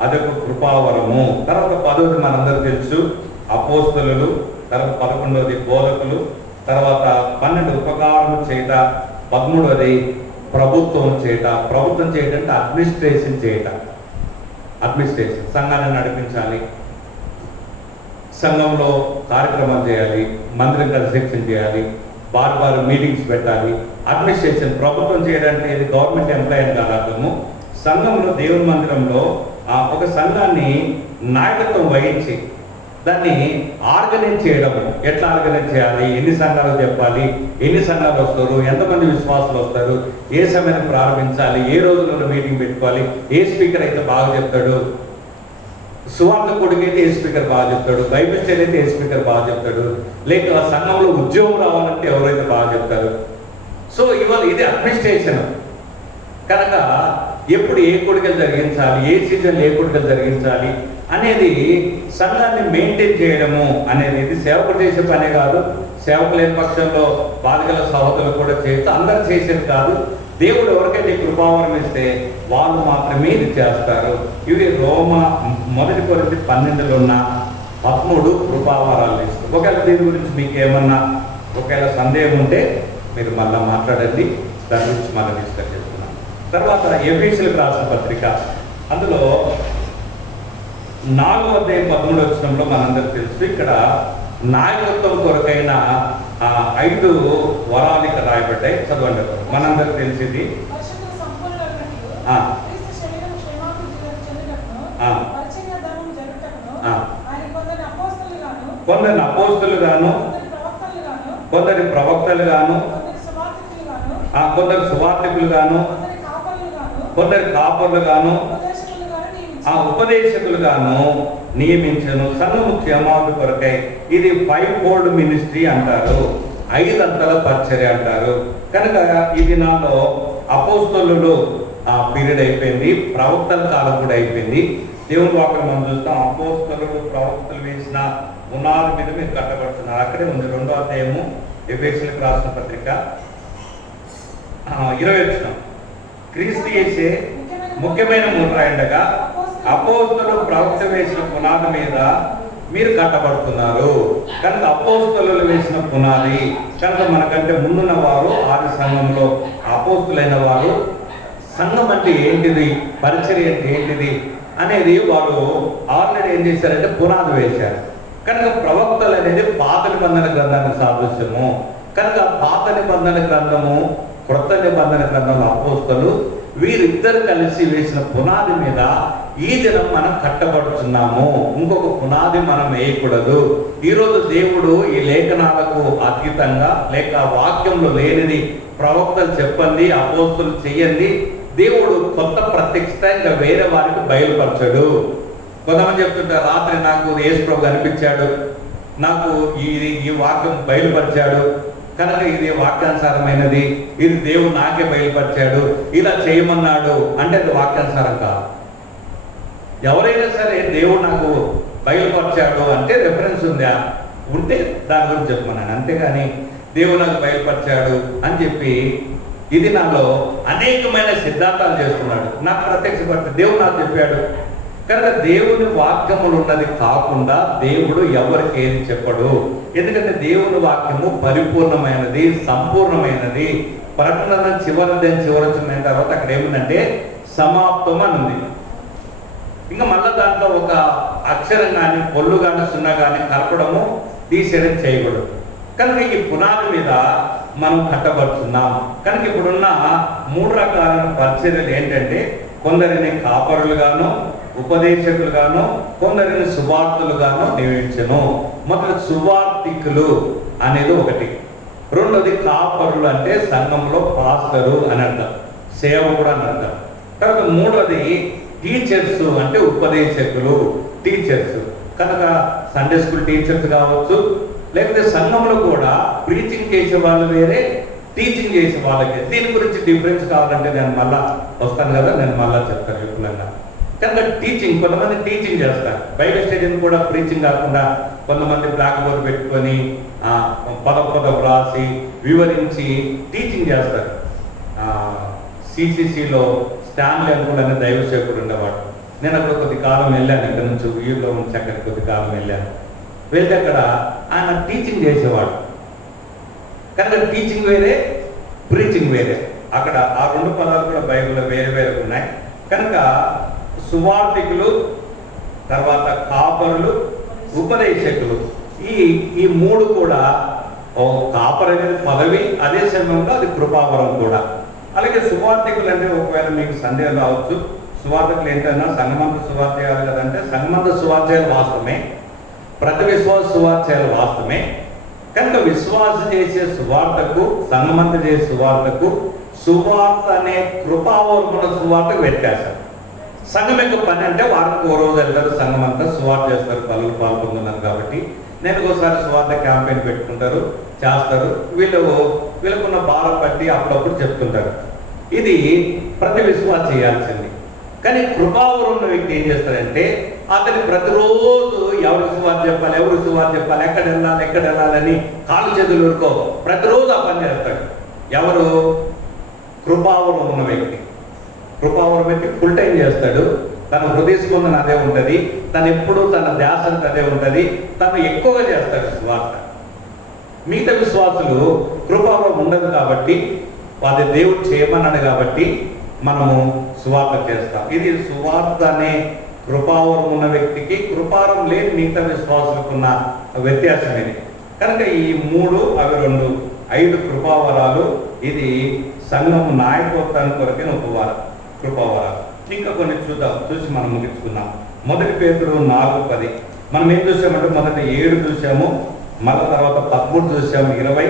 అదొక కృపావరము. తర్వాత 10వది మనందరూ తెలుసు అపోస్తలులు, తర్వాత 11వది బోధకులు, తర్వాత 12 ఉపకారం చేయట, 13వది ప్రభుత్వం చేయట. ప్రభుత్వం చేయటం అంటే అడ్మినిస్ట్రేషన్ చేయట. అడ్మినిస్ట్రేషన్ సంఘాన్ని నడిపించాలి, సంఘంలో కార్యక్రమాలు చేయాలి, మందిరం కన్స్ట్రక్షన్ చేయాలి, బారు మీటింగ్స్ పెట్టాలి. అడ్మినిస్ట్రేషన్ ప్రభుత్వం చేయడానికి ఇది గవర్నమెంట్ ఎంప్లాయీ అని కాదు అర్థము. సంఘంలో దేవుని మందిరంలో ఒక సంఘాన్ని నాయకత్వం వహించి దాన్ని ఆర్గనైజ్ చేయడము. ఎట్లా ఆర్గనైజ్ చేయాలి, ఎన్ని సంఘాలు చెప్పాలి, ఎన్ని సంఘాలు వస్తారు, ఎంతమంది విశ్వాసులు వస్తారు, ఏ సమయాన్ని ప్రారంభించాలి, ఏ రోజులలో మీటింగ్ పెట్టుకోవాలి, ఏ స్పీకర్ అయితే బాగా చెప్తాడు, సువార్త కొడుకైతే ఏ స్పీకర్ బాగా చెప్తాడు, బైబిల్ స్టడీ అయితే ఏ స్పీకర్ బాగా చెప్తాడు, లేక సంఘంలో ఉద్యోగం రావాలంటే ఎవరైతే బాగా చెప్తారు. సో ఇవాళ ఇది అడ్మినిస్ట్రేషన్. కనుక ఎప్పుడు ఏ కొడుకలు జరిగించాలి, ఏ సీజన్లో ఏ కొడుకలు జరిగించాలి అనేది సంఘాన్ని మెయింటైన్ చేయడము అనేది ఇది సేవకుడు చేసే పనే కాదు. సేవకు లేని పక్షంలో బాధగల సహోదరులు కూడా చేయొచ్చు, అందరు చేసేది కాదు. దేవుడు ఎవరికైతే కృపావరం ఇస్తే వాళ్ళు మాత్రమే ఇది చేస్తారు. ఇవి మొదటి కొరింథీ 12లో ఉన్న 13 కృపావరాలు ఇస్తారు. ఒకవేళ దీని గురించి మీకు ఏమన్నా ఒకవేళ సందేహం ఉంటే మీరు మళ్ళీ మాట్లాడండి, దాని గురించి మళ్ళీ డిస్కస్ చేస్తున్నాం. తర్వాత ఎఫెసీయులకు రాసిన పత్రిక, అందులో 4:13 మనందరికి తెలుసు. ఇక్కడ నాయకత్వం కొరకైన 5 వరాలు ఇక్కడ రాయబడ్డాయి. చదవండి, మనందరికి తెలిసింది. కొందరిని అపోస్తలు గాను, కొందరి ప్రవక్తలు గాను, కొందరు సువార్తికులు గాను, కొందరి కాపర్లు గాను, ఉపదేశకులు గాను నియమించను. సంఘము క్షేమాభివృద్ధి కొరకై. ఇది 5-fold మినిస్ట్రీ అంటారు, 5 అంతల పరిచర్య అంటారు. కనుక ఈ దినాల్లో అపోస్తలులు పీరియడ్ అయిపోయింది, ప్రవక్తల కాలం కూడా అయిపోయింది. దేవుని వాక్యం మనం చూస్తాం, అపోస్తలులు ప్రవక్తలు వేసిన పునాది మీద మీరు కట్టబడుతున్నారు. అక్కడే ఉంది 2వ అధ్యాయము ఎఫెసీయులకు రాసిన పత్రిక 20 క్రీస్తు యేసే ముఖ్యమైన ముద్రాయండగా అపోస్తలు ప్రవక్త వేసిన పునాది మీద మీరు కట్టబడుతున్నారు. కనుక అపోస్తలు వేసిన పునాది కనుక మనకంటే ముందున్న వారు ఆది సంఘంలో అపోస్తులైన వారు సంఘం అంటే ఏంటిది, పరిచర్య అంటే ఏంటిది అనేది వాళ్ళు ఆల్రెడీ ఏం చేశారంటే పునాది వేశారు. కనుక ప్రవక్తలు అనేది పాత నిబంధన గ్రంథానికి సాదృశ్యము. కనుక పాత నిబంధన గ్రంథము, క్రొత్త నిబంధన గ్రంథంలో అపోస్తలు వీరిద్దరు కలిసి వేసిన పునాది మీద ఈ దినం మనం కట్టబడుతున్నాము. ఇంకొక పునాది మనం వేయకూడదు. ఈరోజు దేవుడు ఈ లేఖనాలకు అతీతంగా లేక వాక్యంలో లేనిది ప్రవక్తలు చెప్పండి, అపోస్తలు చెయ్యండి, దేవుడు కొత్త ప్రత్యక్షత ఇంకా వేరే వారికి బయలుపరచడు. కొంతమంది చెప్తుంటారు, రాత్రి నాకు యేసు ప్రభు కనిపించాడు, నాకు ఈ వాక్యం బయలుపరిచాడు, కనుక ఇది వాక్యానుసారమైనది, ఇది దేవుడు నాకే బయలుపరిచాడు, ఇలా చేయమన్నాడు అంటే అది వాక్యానుసారం కాదు. ఎవరైనా సరే దేవుడు నాకు బయలుపరిచాడు అంటే రెఫరెన్స్ ఉందా, ఉంటే దాని గురించి చెప్పమన్నాను. అంతేగాని దేవుడు నాకు బయలుపరిచాడు అని చెప్పి ఇది నాలో అనేకమైన సిద్ధాంతాలు చేసుకున్నాడు. నాకు ప్రత్యక్షపడితే దేవుడు నాకు చెప్పాడు. కనుక దేవుని వాక్యములు ఉన్నది కాకుండా దేవుడు ఎవరికి ఏది చెప్పడు. ఎందుకంటే దేవుని వాక్యము పరిపూర్ణమైనది, సంపూర్ణమైనది. ప్రకటన చివరచిన తర్వాత అక్కడ ఏముందంటే సమాప్తం అని ఉంది. ఇంకా మళ్ళీ దాంట్లో ఒక అక్షరం కానీ పొల్లు కానీ సున్నా కానీ కలపడము తీసేయడం చేయకూడదు. కనుక ఈ పునాది మీద మనం కట్టబడుతున్నాం. కనుక ఇప్పుడున్న 3 రకాలైన పరిచర్యలు ఏంటంటే, కొందరిని కాపరులుగాను, ఉపదేశకులుగాను, కొందరిని సువార్తలుగాను నియమించను. మొదటి సువార్తికులు అనేది ఒకటి. రెండోది కాపరులు అంటే సంఘంలో పాస్టరు అని అర్థం, సేవకుడు అని అర్థం. తర్వాత మూడోది టీచర్స్ అంటే ఉపదేశకులు, టీచర్స్. కనుక సండే స్కూల్ టీచర్స్ కావచ్చు, లేకపోతే సంఘంలో కూడా ప్రీచింగ్ చేసే వాళ్ళు వేరే, టీచింగ్ చేసే వాళ్ళకి. దీని గురించి డిఫరెన్స్ కావాలంటే నేను మళ్ళా వస్తాను కదా, నేను మళ్ళా చెప్తాను విపులంగా. కనుక టీచింగ్, కొంతమంది టీచింగ్ చేస్తారు. బైబిల్ స్టడీని కూడా ప్రీచింగ్ కాకుండా కొంతమంది బ్లాక్ బోర్డ్ పెట్టుకొని పదం రాసి వివరించి టీచింగ్ చేస్తారు. సిసిసిలో స్టాన్లీ అని కూడా అనే దైవ సేవకుడు ఉండేవాడు. నేను అక్కడ కొద్ది కాలం వెళ్ళాను, ఇక్కడ నుంచి ఊళ్ళో నుంచి అక్కడ కొద్ది కాలం వెళ్ళాను. వెళ్తే అక్కడ ఆయన టీచింగ్ చేసేవాడు. కనుక టీచింగ్ వేరే, ప్రీచింగ్ వేరే. అక్కడ ఆ రెండు పదాలు కూడా బైబిల్లో వేరే వేరే ఉన్నాయి. కనుక సువార్థికులు, తర్వాత కాపరులు, ఉపదేశకులు, ఈ మూడు కూడా కాపర్ అనేది పదవి, అదే సమయంలో అది కృపావరం కూడా. అలాగే సువార్థికులు అంటే ఒకవేళ మీకు సందేహం రావచ్చు, సువార్థకులు ఏంటన్నా సంఘమంత సువార్త చేయాలి కదంటే, సంఘమంత సువార్త చేయాలి వాస్తవమే, ప్రతి విశ్వాస సువార్త చేయాలి వాస్తవమే. కనుక విశ్వాసం చేసే సువార్తకు, సంఘమంత చేసే సువార్తకు, సువార్త అనే కృపావరముల సువార్తకు వ్యత్యాసం. సంఘం యొక్క పని అంటే వారికి ఓ రోజు వెళ్తారు, సంఘం అంతా సువార్త చేస్తారు, పనులు పాల్గొంటున్నారు. కాబట్టి నేను ఒకసారి సువార్త క్యాంపెయిన్ పెట్టుకుంటారు, చేస్తారు. వీళ్ళకున్న భారం బట్టి అప్పుడప్పుడు చెప్తుంటారు. ఇది ప్రతి విశ్వాస చేయాల్సింది. కానీ కృపావరం ఉన్న వ్యక్తి ఏం చేస్తారంటే, అతని ప్రతిరోజు ఎవరు సువార్త చెప్పాలి, ఎవరు సువార్త చెప్పాలి, ఎక్కడ వెళ్ళాలని కాళ్ళు చేతులు ఊరుకో ప్రతిరోజు ఆ పని చేస్తాడు. ఎవరు? కృపావరం ఉన్న వ్యక్తి. కృపావరం వ్యక్తి ఫుల్ టైం చేస్తాడు. తన హృదయ స్పందన అదే ఉంటుంది, తను ఎప్పుడు తన ధ్యాసంతో అదే ఉంటుంది, తను ఎక్కువగా చేస్తాడు సువార్త. మిగతా విశ్వాసులు కృపావరం ఉండదు కాబట్టి, అది దేవుడు చేయమన్నాడు కాబట్టి మనము సువార్త చేస్తాం. ఇది సువార్త అనే కృపావరం ఉన్న వ్యక్తికి, కృపావరం లేని మిగతా విశ్వాసులకు ఉన్న వ్యత్యాసం ఇది. కనుక ఈ మూడు, అవి రెండు, 5 కృపావరాలు. ఇది సంఘము నాయకత్వానికి కొరకే కృపావరాలు. ఇంకా కొన్ని చూసి మనం ముగించుకున్నాం. 1 పేతురు 4:10 మనం ఏం చూసామంటే, మొదట 7 చూసాము, మళ్ళీ తర్వాత 13 చూసాము, 20,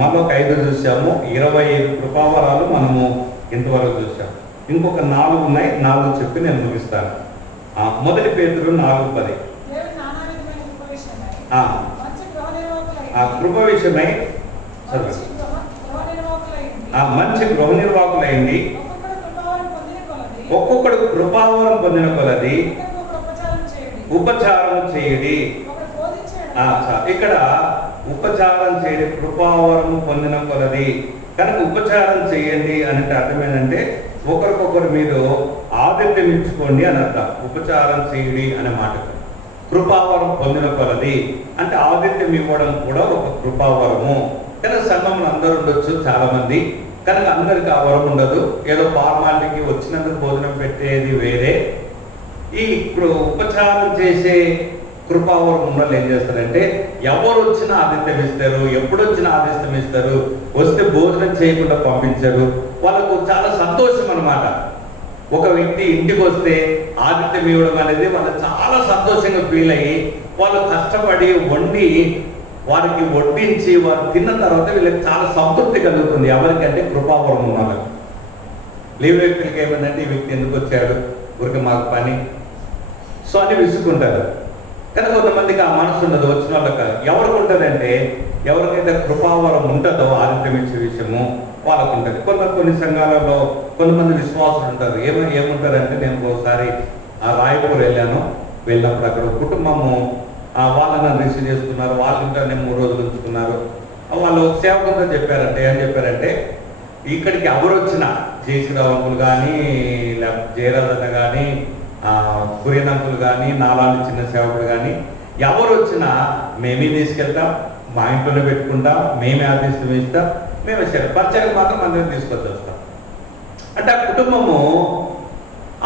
మళ్ళీ ఒక 5 చూసాము, 25 కృపావరాలు మనము ఇంతవరకు చూసాము. ఇంకొక 4 ఉన్నాయి, 4 చెప్పి నేను ముగిస్తాను. 1 పేతురు 4:10 కృప విషయమై మంచి గృహ నిర్వాహకులైంది, ఒక్కొక్కడు కృపావరం పొందిన కొలది ఉపచారం చేయడి. ఇక్కడ ఉపచారం చేయడి, కృపావరం పొందిన కొలది. కనుక ఉపచారం చేయండి అంటే అర్థం ఏంటంటే, ఒకరికొకరు మీరు ఆతిథ్యం ఇచ్చుకోండి అని అర్థం. ఉపచారం చేయడి అనే మాట. కృపావరం పొందిన కొలది అంటే ఆతిథ్యం ఇవ్వడం కూడా ఒక కృపావరము. కనుక సంఘంలో అందరూ ఉండొచ్చు చాలా మంది, కనుక అందరికి ఆ వరం ఉండదు. ఏదో ఫార్మాలిటీకి వచ్చినందుకు భోజనం పెట్టేది వేరే. ఈ ఉపచారం చేసే కృపావరం ఉన్నోళ్ళు ఏం చేస్తారంటే, ఎవరు వచ్చినా ఆతిథ్యం ఇస్తారు, ఎప్పుడు వచ్చినా ఆతిథ్యం ఇస్తారు, వస్తే భోజనం చేయకుండా పంపించరు. వాళ్ళకు చాలా సంతోషం అన్నమాట. ఒక వ్యక్తి ఇంటికి వస్తే ఆతిథ్యం ఇవ్వడం అనేది వాళ్ళు చాలా సంతోషంగా ఫీల్ అయ్యి, వాళ్ళు కష్టపడి వండి వారికి వడ్డించి వారు తిన్న తర్వాత వీళ్ళకి చాలా సంతృప్తి కలుగుతుంది. ఎవరికంటే కృపావరం ఉన్నారు. లీవ్ వ్యక్తులకి ఏమైందంటే, ఈ వ్యక్తి ఎందుకు వచ్చాడు, ఊరికి మాకు పని, సో అని విసుకుంటారు. కానీ కొంతమందికి ఆ మనసు ఉండదు, వచ్చిన వాళ్ళకి కాదు. ఎవరికి ఉంటుందంటే, ఎవరికైతే కృపావరం ఉంటుందో ఆతిథ్యం ఇచ్చే విషయము వాళ్ళకు ఉంటుంది. కొన్ని సంఘాలలో కొంతమంది విశ్వాసులు ఉంటారు. ఏముంటారంటే, నేను ఒకసారి రాయపూర్ వెళ్ళినప్పుడు అక్కడ కుటుంబము వాళ్ళని రిసీవ్ చేసుకున్నారు. వాళ్ళ ఇంట్లోనే 3 రోజులు ఉంచుకున్నారు. వాళ్ళు సేవకులతో చెప్పారంటే, ఏం చెప్పారంటే, ఇక్కడికి ఎవరు వచ్చినా, జయశ్రీరావు అంకులు కానీ, లేకపోతే జయరాజన్న కానీ, కురియన్ అంకులు కానీ, నాలాంటి చిన్న సేవకులు కానీ, ఎవరు వచ్చినా మేమే తీసుకెళ్తాం, మా ఇంట్లోనే పెట్టుకుంటాం, మేమే ఆతిథ్యం ఇస్తాం, మేమే పరిచయం మాత్రం అందరం తీసుకొచ్చి వస్తాం. అంటే ఆ కుటుంబము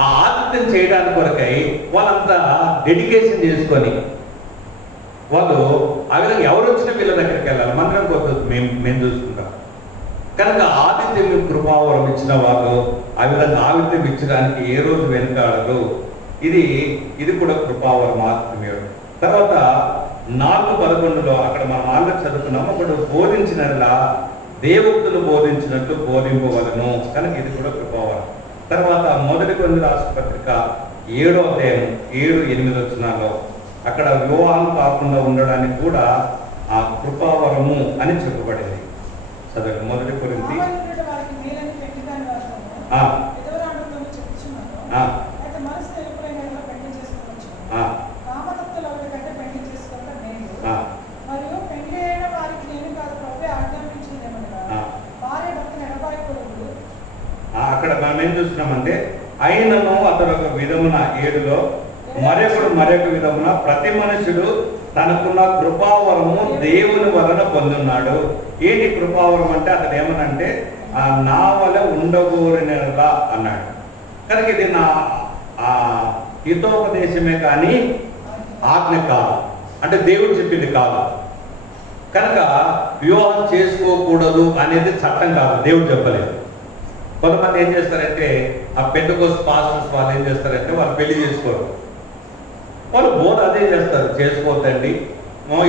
ఆ ఆతిథ్యం చేయడానికి కొరకై వాళ్ళంతా డెడికేషన్ చేసుకొని వాళ్ళు ఆ విధంగా ఎవరు వచ్చినా వీళ్ళ దగ్గరికి వెళ్ళాలి, మందిరం కొత్త మేము చూసుకుంటాం. కనుక ఆతిథ్యం కృపావరం ఇచ్చిన వాళ్ళు ఆ విధంగా ఆతిథ్యం ఇచ్చడానికి ఏ రోజు వెనుకాడరు. ఇది కూడా కృపావరం ఆతిథ్యం. తర్వాత 4:11 అక్కడ మనం ఆల్రెడీ చదువుకున్నాము, ఒకడు బోధించినట్లా దేవోక్తులు బోధించినట్టు బోధింపవలను. కనుక ఇది కూడా కృపావరం. తర్వాత 1 కొరింథీ రాసిన పత్రిక 7వ అధ్యాయం 7-8 వచనాల్లో అక్కడ వివాహం కాకుండా ఉండడానికి కూడా ఆ కృపావరము అని చెప్పబడింది. చదవండి 1 కొరింథీ అక్కడ మనం ఏం చూస్తున్నామంటే, అయినను అతడు ఒక విధమున 7లో మరొక విధమున ప్రతి మనుషుడు తనకున్న కృపావరము దేవుని వలన పొందున్నాడు. ఏంటి కృపావరం అంటే అతడు ఏమనంటే నా వల్ల ఉండగోరినలా అన్నాడు. కనుక ఇది నా హితోపదేశమే కానీ ఆజ్ఞ కాదు, అంటే దేవుడు చెప్పింది కాదు. కనుక వివాహం చేసుకోకూడదు అనేది చట్టం కాదు, దేవుడు చెప్పలేదు. కొంతమంది ఏం చేస్తారంటే ఆ పెంటెకోస్తు పాస్టర్స్ వాళ్ళు ఏం చేస్తారంటే వాళ్ళు పెళ్లి చేసుకోరు, వాళ్ళు బోధ అదే చేస్తారు, చేసుకోవద్దండి,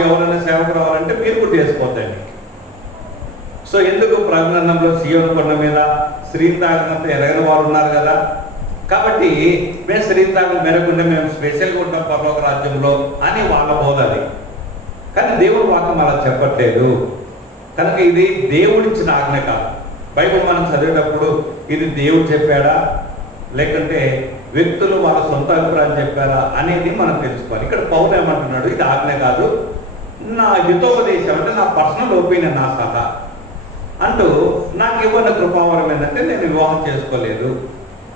ఎవరైనా సేవకు రావాలంటే మీరు కూడా చేసుకోవద్దండి. సో ఎందుకు ప్రకటనలో సీయోను కొండ మీద స్త్రీని తాగినంత ఎరగని వారు ఉన్నారు కదా, కాబట్టి మేము స్త్రీని తాగడం మెరగకుండా మేము స్పెషల్గా ఉంటాం పరలోక రాజ్యంలో అని వాళ్ళ బోధ అది. కానీ దేవుడు వాక్యం అలా చెప్పట్లేదు. కనుక ఇది దేవుడిచ్చిన ఆజ్ఞ కాదు. బైబిల్ మనం చదివేటప్పుడు ఇది దేవుడు చెప్పాడా లేకంటే వ్యక్తులు వాళ్ళ సొంత అభిప్రాయం చెప్పారా అనేది మనం తెలుసుకోవాలి. ఇక్కడ పౌలు ఏమంటున్నాడు, ఇది ఆజ్ఞ కాదు, నా హితోపదేశం అంటే నా పర్సనల్ ఒపీనియన్, నా సలహా అంటూ నాకు ఇవ్వని కృపావరం ఏంటంటే నేను వివాహం చేసుకోలేదు,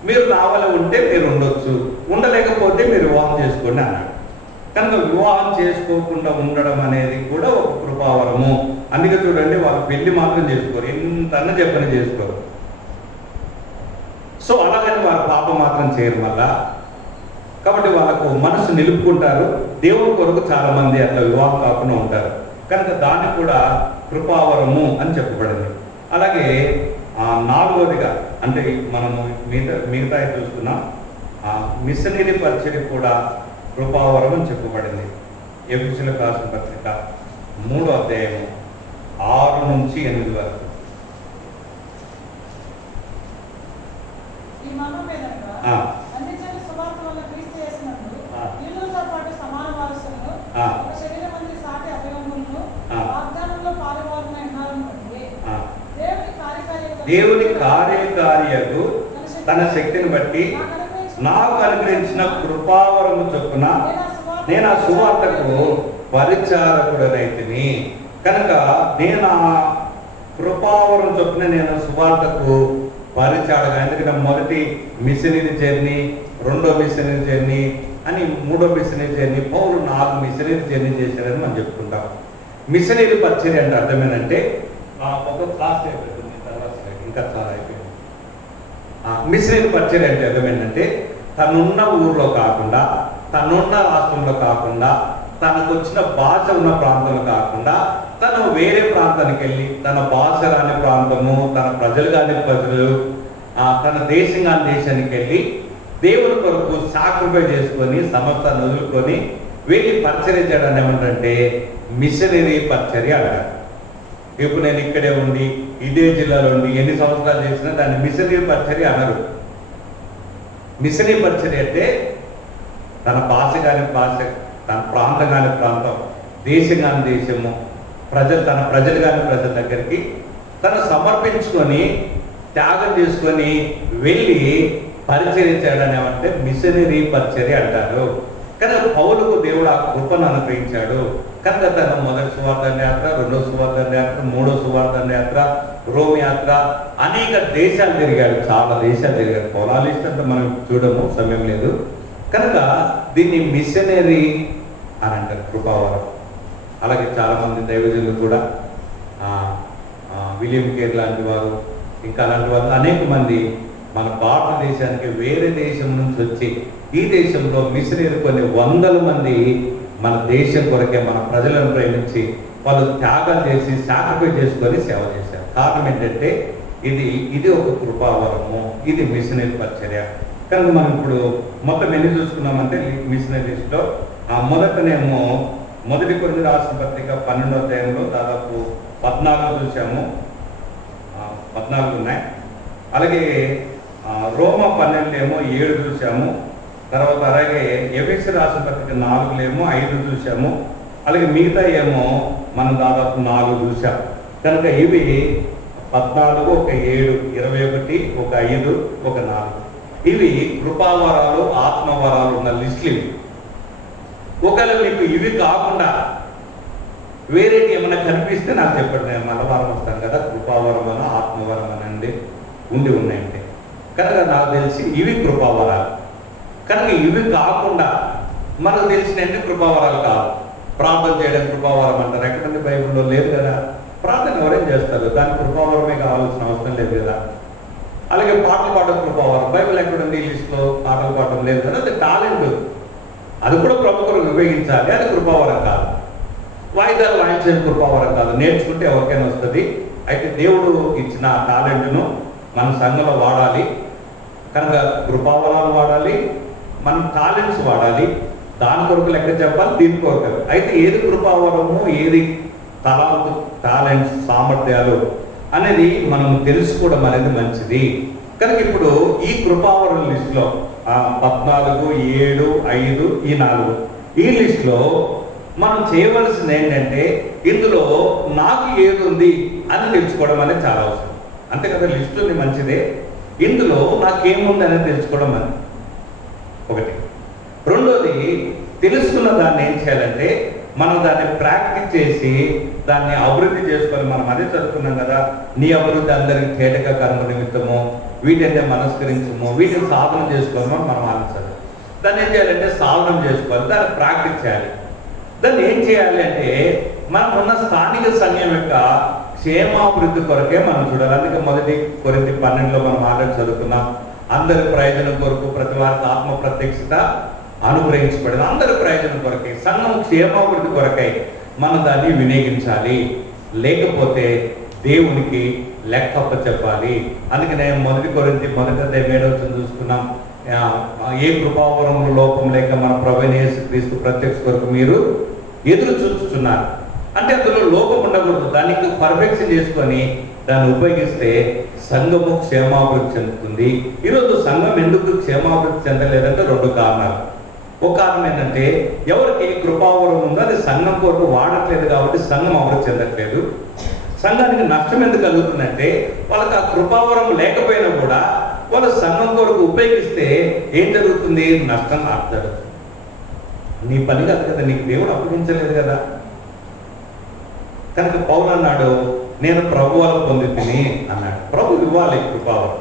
మీరు నా వల్ల ఉంటే మీరు ఉండొచ్చు, ఉండలేకపోతే మీరు వివాహం చేసుకోండి అన్నాడు. కనుక వివాహం చేసుకోకుండా ఉండడం అనేది కూడా ఒక కృపావరము. అందుకే చూడండి, వాళ్ళు పెళ్లి మాత్రం చేసుకోరు, ఎంతన్నా చెప్పని చేసుకోరు. సో అలాగని వారు పాపం మాత్రం చేయరు మళ్ళా. కాబట్టి వాళ్ళకు మనసు నిలుపుకుంటారు. దేవుడి కొరకు చాలా మంది అట్లా వివాహం కాకుండా ఉంటారు. కనుక దాన్ని కూడా కృపావరము అని చెప్పబడింది. అలాగే 4వదిగా అంటే మనము మిగతా చూస్తున్నాం, మిషనరీ పరిచర్య కూడా కృపావరం అని చెప్పబడింది. ఎఫెసీయులకు రాసిన పత్రిక 3వ అధ్యాయము 6 నుంచి 8 వరకు. దేవుని కార్యకార్యకు తన శక్తిని బట్టి నాకు అనుగ్రహించిన కృపావరము చొప్పున నేను ఆ సువార్తకు పరిచారకుడనైతిని. కనుక నేను ఆ కృపావరం చొప్పున నేను సువార్తకు పరిచారగా, ఎందుకంటే మొదటి మిషనరీ జర్నీ, 2వ మిషనరీ జర్నీ అని 3వ మిషనరీ జర్నీ, పౌలు 4 మిషనరీ జర్నీ చేశారని మనం చెప్పుకుంటాం. మిషనరీ పరిచర్య అంటే అర్థమేనంటే ఒక క్లాస్ అయిపోతుంది, తర్వాత ఇంకా చాలా అయిపోయింది. మిషనరీ పరిచర్య అంటే అర్థమేంటంటే తనున్న ఊర్లో కాకుండా, తనున్న రాష్ట్రంలో కాకుండా, తనకు వచ్చిన భాష ఉన్న ప్రాంతంలో కాకుండా తను వేరే ప్రాంతానికి వెళ్ళి తన భాష రాని ప్రాంతము, తన ప్రజలు కాని ప్రజలు, తన దేశం కాని దేశానికి వెళ్ళి దేవుని కొరకు సాక్రిఫైస్ చేసుకొని సమస్తాన్ని వదులుకొని వెళ్ళి పరిచర్య చేయడాన్ని ఏమంటే మిషనరీ పరిచర్య అంటారు. ఇప్పుడు నేను ఇక్కడే ఉండి ఇదే జిల్లాలో ఉండి ఎన్ని సంవత్సరాలు చేసినా దాన్ని మిషనరీ పరిచర్య అనరు. మిషనరీ పరిచర్య అంటే తన భాష కాని భాష, తన ప్రాంతం కాని ప్రాంతం, దేశం కాని దేశము, తన ప్రజలు కాని ప్రజల దగ్గరికి తను సమర్పించుకొని త్యాగం చేసుకొని వెళ్ళి పరిచర్య చేయడాన్ని ఏమంటే మిషనరీ పరిచర్య అంటారు. కానీ పౌలుకు దేవుడు ఆ కృపను అనుగ్రహించాడు. కనుక తను మొదటి సువార్త యాత్ర, 2వ సువార్త యాత్ర, 3వ సువార్త యాత్ర, రోమ్ యాత్ర, అనేక దేశాలు తిరిగాడు, చాలా దేశాలు తిరిగాడు. పొలాలు ఇష్టంటే మనం చూడము, సమయం లేదు. కనుక దీన్ని మిషనరీ అని అంటారు, కృపావరం. అలాగే చాలామంది దైవజనులు కూడా విలియం కేర్ లాంటి వారు, ఇంకా అలాంటి వారు అనేక మంది మన భారతదేశానికి వేరే దేశం నుంచి వచ్చి ఈ దేశంలో మిషనరీలు కొన్ని 100 మంది మన దేశం కొరకే, మన ప్రజలను ప్రేమించి వాళ్ళు త్యాగం చేసి సాక్రిఫైస్ చేసుకొని సేవ చేశారు. కారణం ఏంటంటే ఇది ఒక కృపావరము, ఇది మిషనరీ పరిచర్య. కనుక మనం ఇప్పుడు మొత్తం ఎన్ని చూసుకున్నామంటే మిషనరీస్లో మొదటనేమో మొదటి కొరింథీయులకు రాసిన పత్రిక 12వ అధ్యాయంలో దాదాపు 14 చూసాము, 14 ఉన్నాయి. అలాగే రోమ 12 7 చూసాము. తర్వాత అలాగే ఎఫెసీయులకు రాసిన పత్రిక 4 5 చూసాము. అలాగే మిగతా మనం దాదాపు 4 చూసాం. కనుక ఇవి 14, ఒక 7, 21, ఒక 5, ఒక 4. ఇవి కృపావరాలు, ఆత్మవరాలు ఉన్న లిస్టులు ఇవి. ఒకవేళ మీకు ఇవి కాకుండా వేరేటి ఏమైనా కనిపిస్తే నాకు చెప్పండి, నేను మలవారం వస్తాను కదా, కృపావరం అని ఆత్మవరం అనండి ఉండి ఉన్నాయండి. కనుక నాకు తెలిసి ఇవి కృపావరాలు. కనుక ఇవి కాకుండా మనకు తెలిసిన ఎన్ని కృపావరాలు కాదు. ప్రార్థన చేయడం కృపావరం అంటారు, ఎక్కడుంది? బైబిల్లో లేదు కదా. ప్రార్థన ఎవరేం చేస్తారు? దానికి కృపావరమే కావాల్సిన అవసరం లేదు కదా. అలాగే పాటలు పాడడం కృపావరం, బైబిల్ ఎక్కడుంది? ఈ లిస్టులో పాటలు పాడడం లేదు కదా. అది టాలెంట్, అది కూడా ప్రభు కొరకు ఉపయోగించాలి, అది కృపావరం కాదు. వాయిదాలు వాయించే కృపావరం కాదు, నేర్చుకుంటే ఎవరికైనా వస్తుంది. అయితే దేవుడు ఇచ్చిన టాలెంట్ను మన సంఘంలో వాడాలి. కనుక కృపావరాలు వాడాలి, మన టాలెంట్స్ వాడాలి. దాని కొరకు లెక్క చెప్పాలి, దీని కొరకు. అయితే ఏది కృపావరము, ఏది తలాంతు, టాలెంట్స్, సామర్థ్యాలు అనేది మనం తెలుసుకోవడం అనేది మంచిది. కనుక ఇప్పుడు ఈ కృపావరం లిస్టులో 14, 7, 5, ఈ 4 ఈ లిస్టులో మనం చేయవలసింది ఏంటంటే ఇందులో నాకు ఏది ఉంది అని తెలుసుకోవడం అనేది చాలా అవసరం. అంతే కదా, లిస్ట్ ఉంది మంచిదే, ఇందులో నాకేముంది అనేది తెలుసుకోవడం అని ఒకటి. రెండోది, తెలుసుకున్న దాన్ని ఏం చేయాలంటే మనం దాన్ని ప్రాక్టీస్ చేసి దాన్ని అభివృద్ధి చేసుకొని, మనం అదే చదువుకున్నాం కదా, నీ అభివృద్ధి అందరికి తేలిక కర్మ నిమిత్తము, వీటిని మనస్కరించము, వీటిని సాధన చేసుకోమని మనం ఆలోచించాలి. దాన్ని ఏం చేయాలంటే సాధనం చేసుకోవాలి, దాన్ని ప్రాక్టీస్ చేయాలి. దాన్ని ఏం చేయాలి అంటే మనం ఉన్న స్థానిక సంఘం యొక్క క్షేమాభివృద్ధి కొరకే మనం చూడాలి. అందుకే 1 కొరింథీ 12లో మనం ఆల్రెడీ చదువుకున్నాం, అందరి ప్రయోజనం కొరకు ప్రతి వారికి ఆత్మ ప్రత్యక్షత అనుగ్రహించబడింది. అందరి ప్రయోజనం కొరకై, సంఘం క్షేమాభివృద్ధి కొరకై మనం దాన్ని వినియోగించాలి. లేకపోతే దేవునికి లెక్కప్ప చెప్పాలి. అందుకనే 1 కొరింథీ 1:7 చూసుకున్నాం, ఏ కృపావరముల లోపం లేక మన ప్రభువైన యేసుక్రీస్తు ప్రత్యక్ష కొరకు మీరు ఎదురు చూస్తున్నారు. అంటే అందులో లోపం ఉండకూడదు, దాన్ని పర్ఫెక్షన్ చేసుకొని దాన్ని ఉపయోగిస్తే సంఘము క్షేమాభివృద్ధి చెందుతుంది. ఈరోజు సంఘం ఎందుకు క్షేమాభివృద్ధి చెందలేదంటే 2 కారణాలు. ఒక కారణం ఏంటంటే ఎవరికి కృపావరం ఉందో అది సంఘం కొరకు వాడట్లేదు కాబట్టి సంఘం అభివృద్ధి చెందట్లేదు. సంఘానికి నష్టం ఎందుకు కలుగుతుందంటే వాళ్ళకి ఆ కృపావరం లేకపోయినా కూడా వాళ్ళు సంఘం కొరకు ఉపయోగిస్తే ఏం జరుగుతుంది? నష్టం జరుగుతుంది. నీ పని కాదు కదా, నీకు దేవుడు అప్పగించలేదు కదా. కనుక పౌలు అన్నాడు, నేను ప్రభు వల్ల పొంది తిని అన్నాడు. ప్రభు ఇవ్వాలి కృపావరం.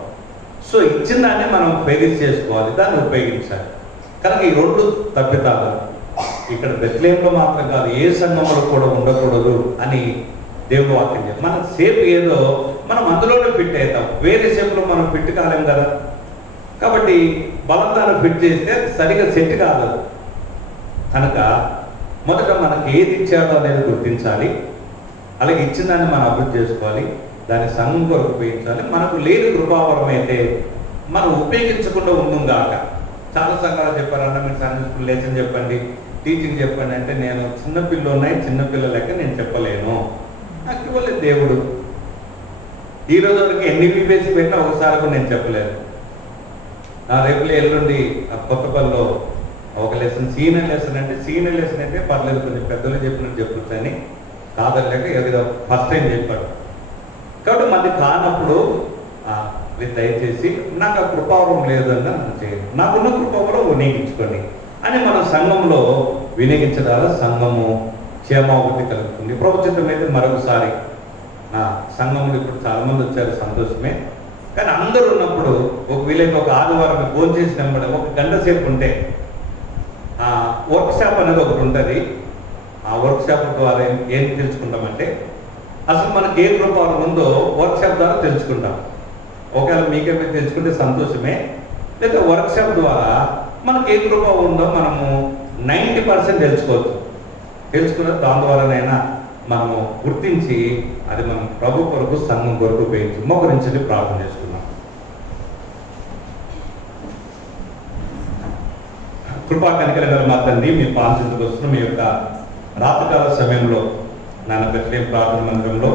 సో ఇచ్చిన దాన్ని మనం ఫెయిల్ చేసుకోవాలి, దాన్ని ఉపయోగించాలి. కనుక ఈ 2 తప్పితాలు ఇక్కడ బెత్లెహేంలో మాత్రం కాదు, ఏ సంఘంలో కూడా ఉండకూడదు అని దేవుడు వాక్యం చేయాలి. మన సేపు ఏదో మనం అందులోనే ఫిట్ అవుతాం, వేరే షేప్లో మనం ఫిట్ కాలేం కదా. కాబట్టి బలతాన్ని ఫిట్ చేస్తే అది సరిగా సెట్ కాదు. కనుక మొదట మనకి ఏది ఇచ్చాడో అనేది గుర్తించాలి. అలాగే ఇచ్చిన దాన్ని మనం అభివృద్ధి చేసుకోవాలి, దాన్ని సంఘం కొరకు ఉపయోగించాలి. మనకు లేని కృపావరం అయితే మనం ఉపయోగించకుండా ఉందాం కాక. చాలా సంఘాలు చెప్పారు, అన్న మీరు సండే స్కూల్ లేచని చెప్పండి, టీచింగ్ చెప్పండి అంటే నేను చిన్నపిల్ల లెక్క నేను చెప్పలేను, నాకు ఇవ్వలేదు దేవుడు. ఈ రోజు వరకు ఎన్ని బీపీఎస్సీ పెట్టినా ఒకసారి కూడా నేను చెప్పలేదు. నా రేపులో ఎల్లుండి కొత్తపల్లిలో ఒక లెసన్, సీనియర్ లెసన్ అయితే పర్లేదు, కొంచెం పెద్దలు చెప్పినట్టు చెప్పచ్చు అని కాదలేక ఏదో ఫస్ట్ టైం చెప్పాడు. కాబట్టి మంది కానప్పుడు దయచేసి నాకు ఆ కృపావరం లేదన్న చేయండి, నాకున్న కృపావరం వినియోగించుకోండి అని మనం సంఘంలో వినియోగించడాల సంఘము క్షేమాభివృద్ధి కలుగుతుంది. ప్రభుత్వం అయితే మరొకసారి సంఘంలో ఇప్పుడు చాలామంది వచ్చారు, సంతోషమే. కానీ అందరూ ఉన్నప్పుడు ఒక వీలైతే ఒక ఆదివారం ఫోన్ చేసి నెంబర్ 1 గంట సేపు ఉంటే వర్క్షాప్ అనేది ఒకటి ఉంటుంది. ఆ వర్క్షాప్ ద్వారా ఏం తెలుసుకుంటామంటే అసలు మనకి ఏ కృపావరం ఉందో వర్క్షాప్ ద్వారా తెలుసుకుంటాం. ఒకవేళ మీకేమైనా తెలుసుకుంటే సంతోషమే, లేదా వర్క్షాప్ ద్వారా మనకి ఏ కృప ఉందో మనము 90% తెలుసుకోవచ్చు. తెలుసుకున్న దాని ద్వారానైనా మనము గుర్తించి అది మనం ప్రభు కొరకు సంఘం కొరకు ఉపయోగించి మోకరించి ప్రార్థన చేసుకున్నాం. కృపా కనికరగల మా తండ్రి, మీ పాల్చిందుకు వస్తున్న మీ యొక్క రాత్రికాల సమయంలో నాన్న బెత్లెహేం ప్రార్థన మందిరంలో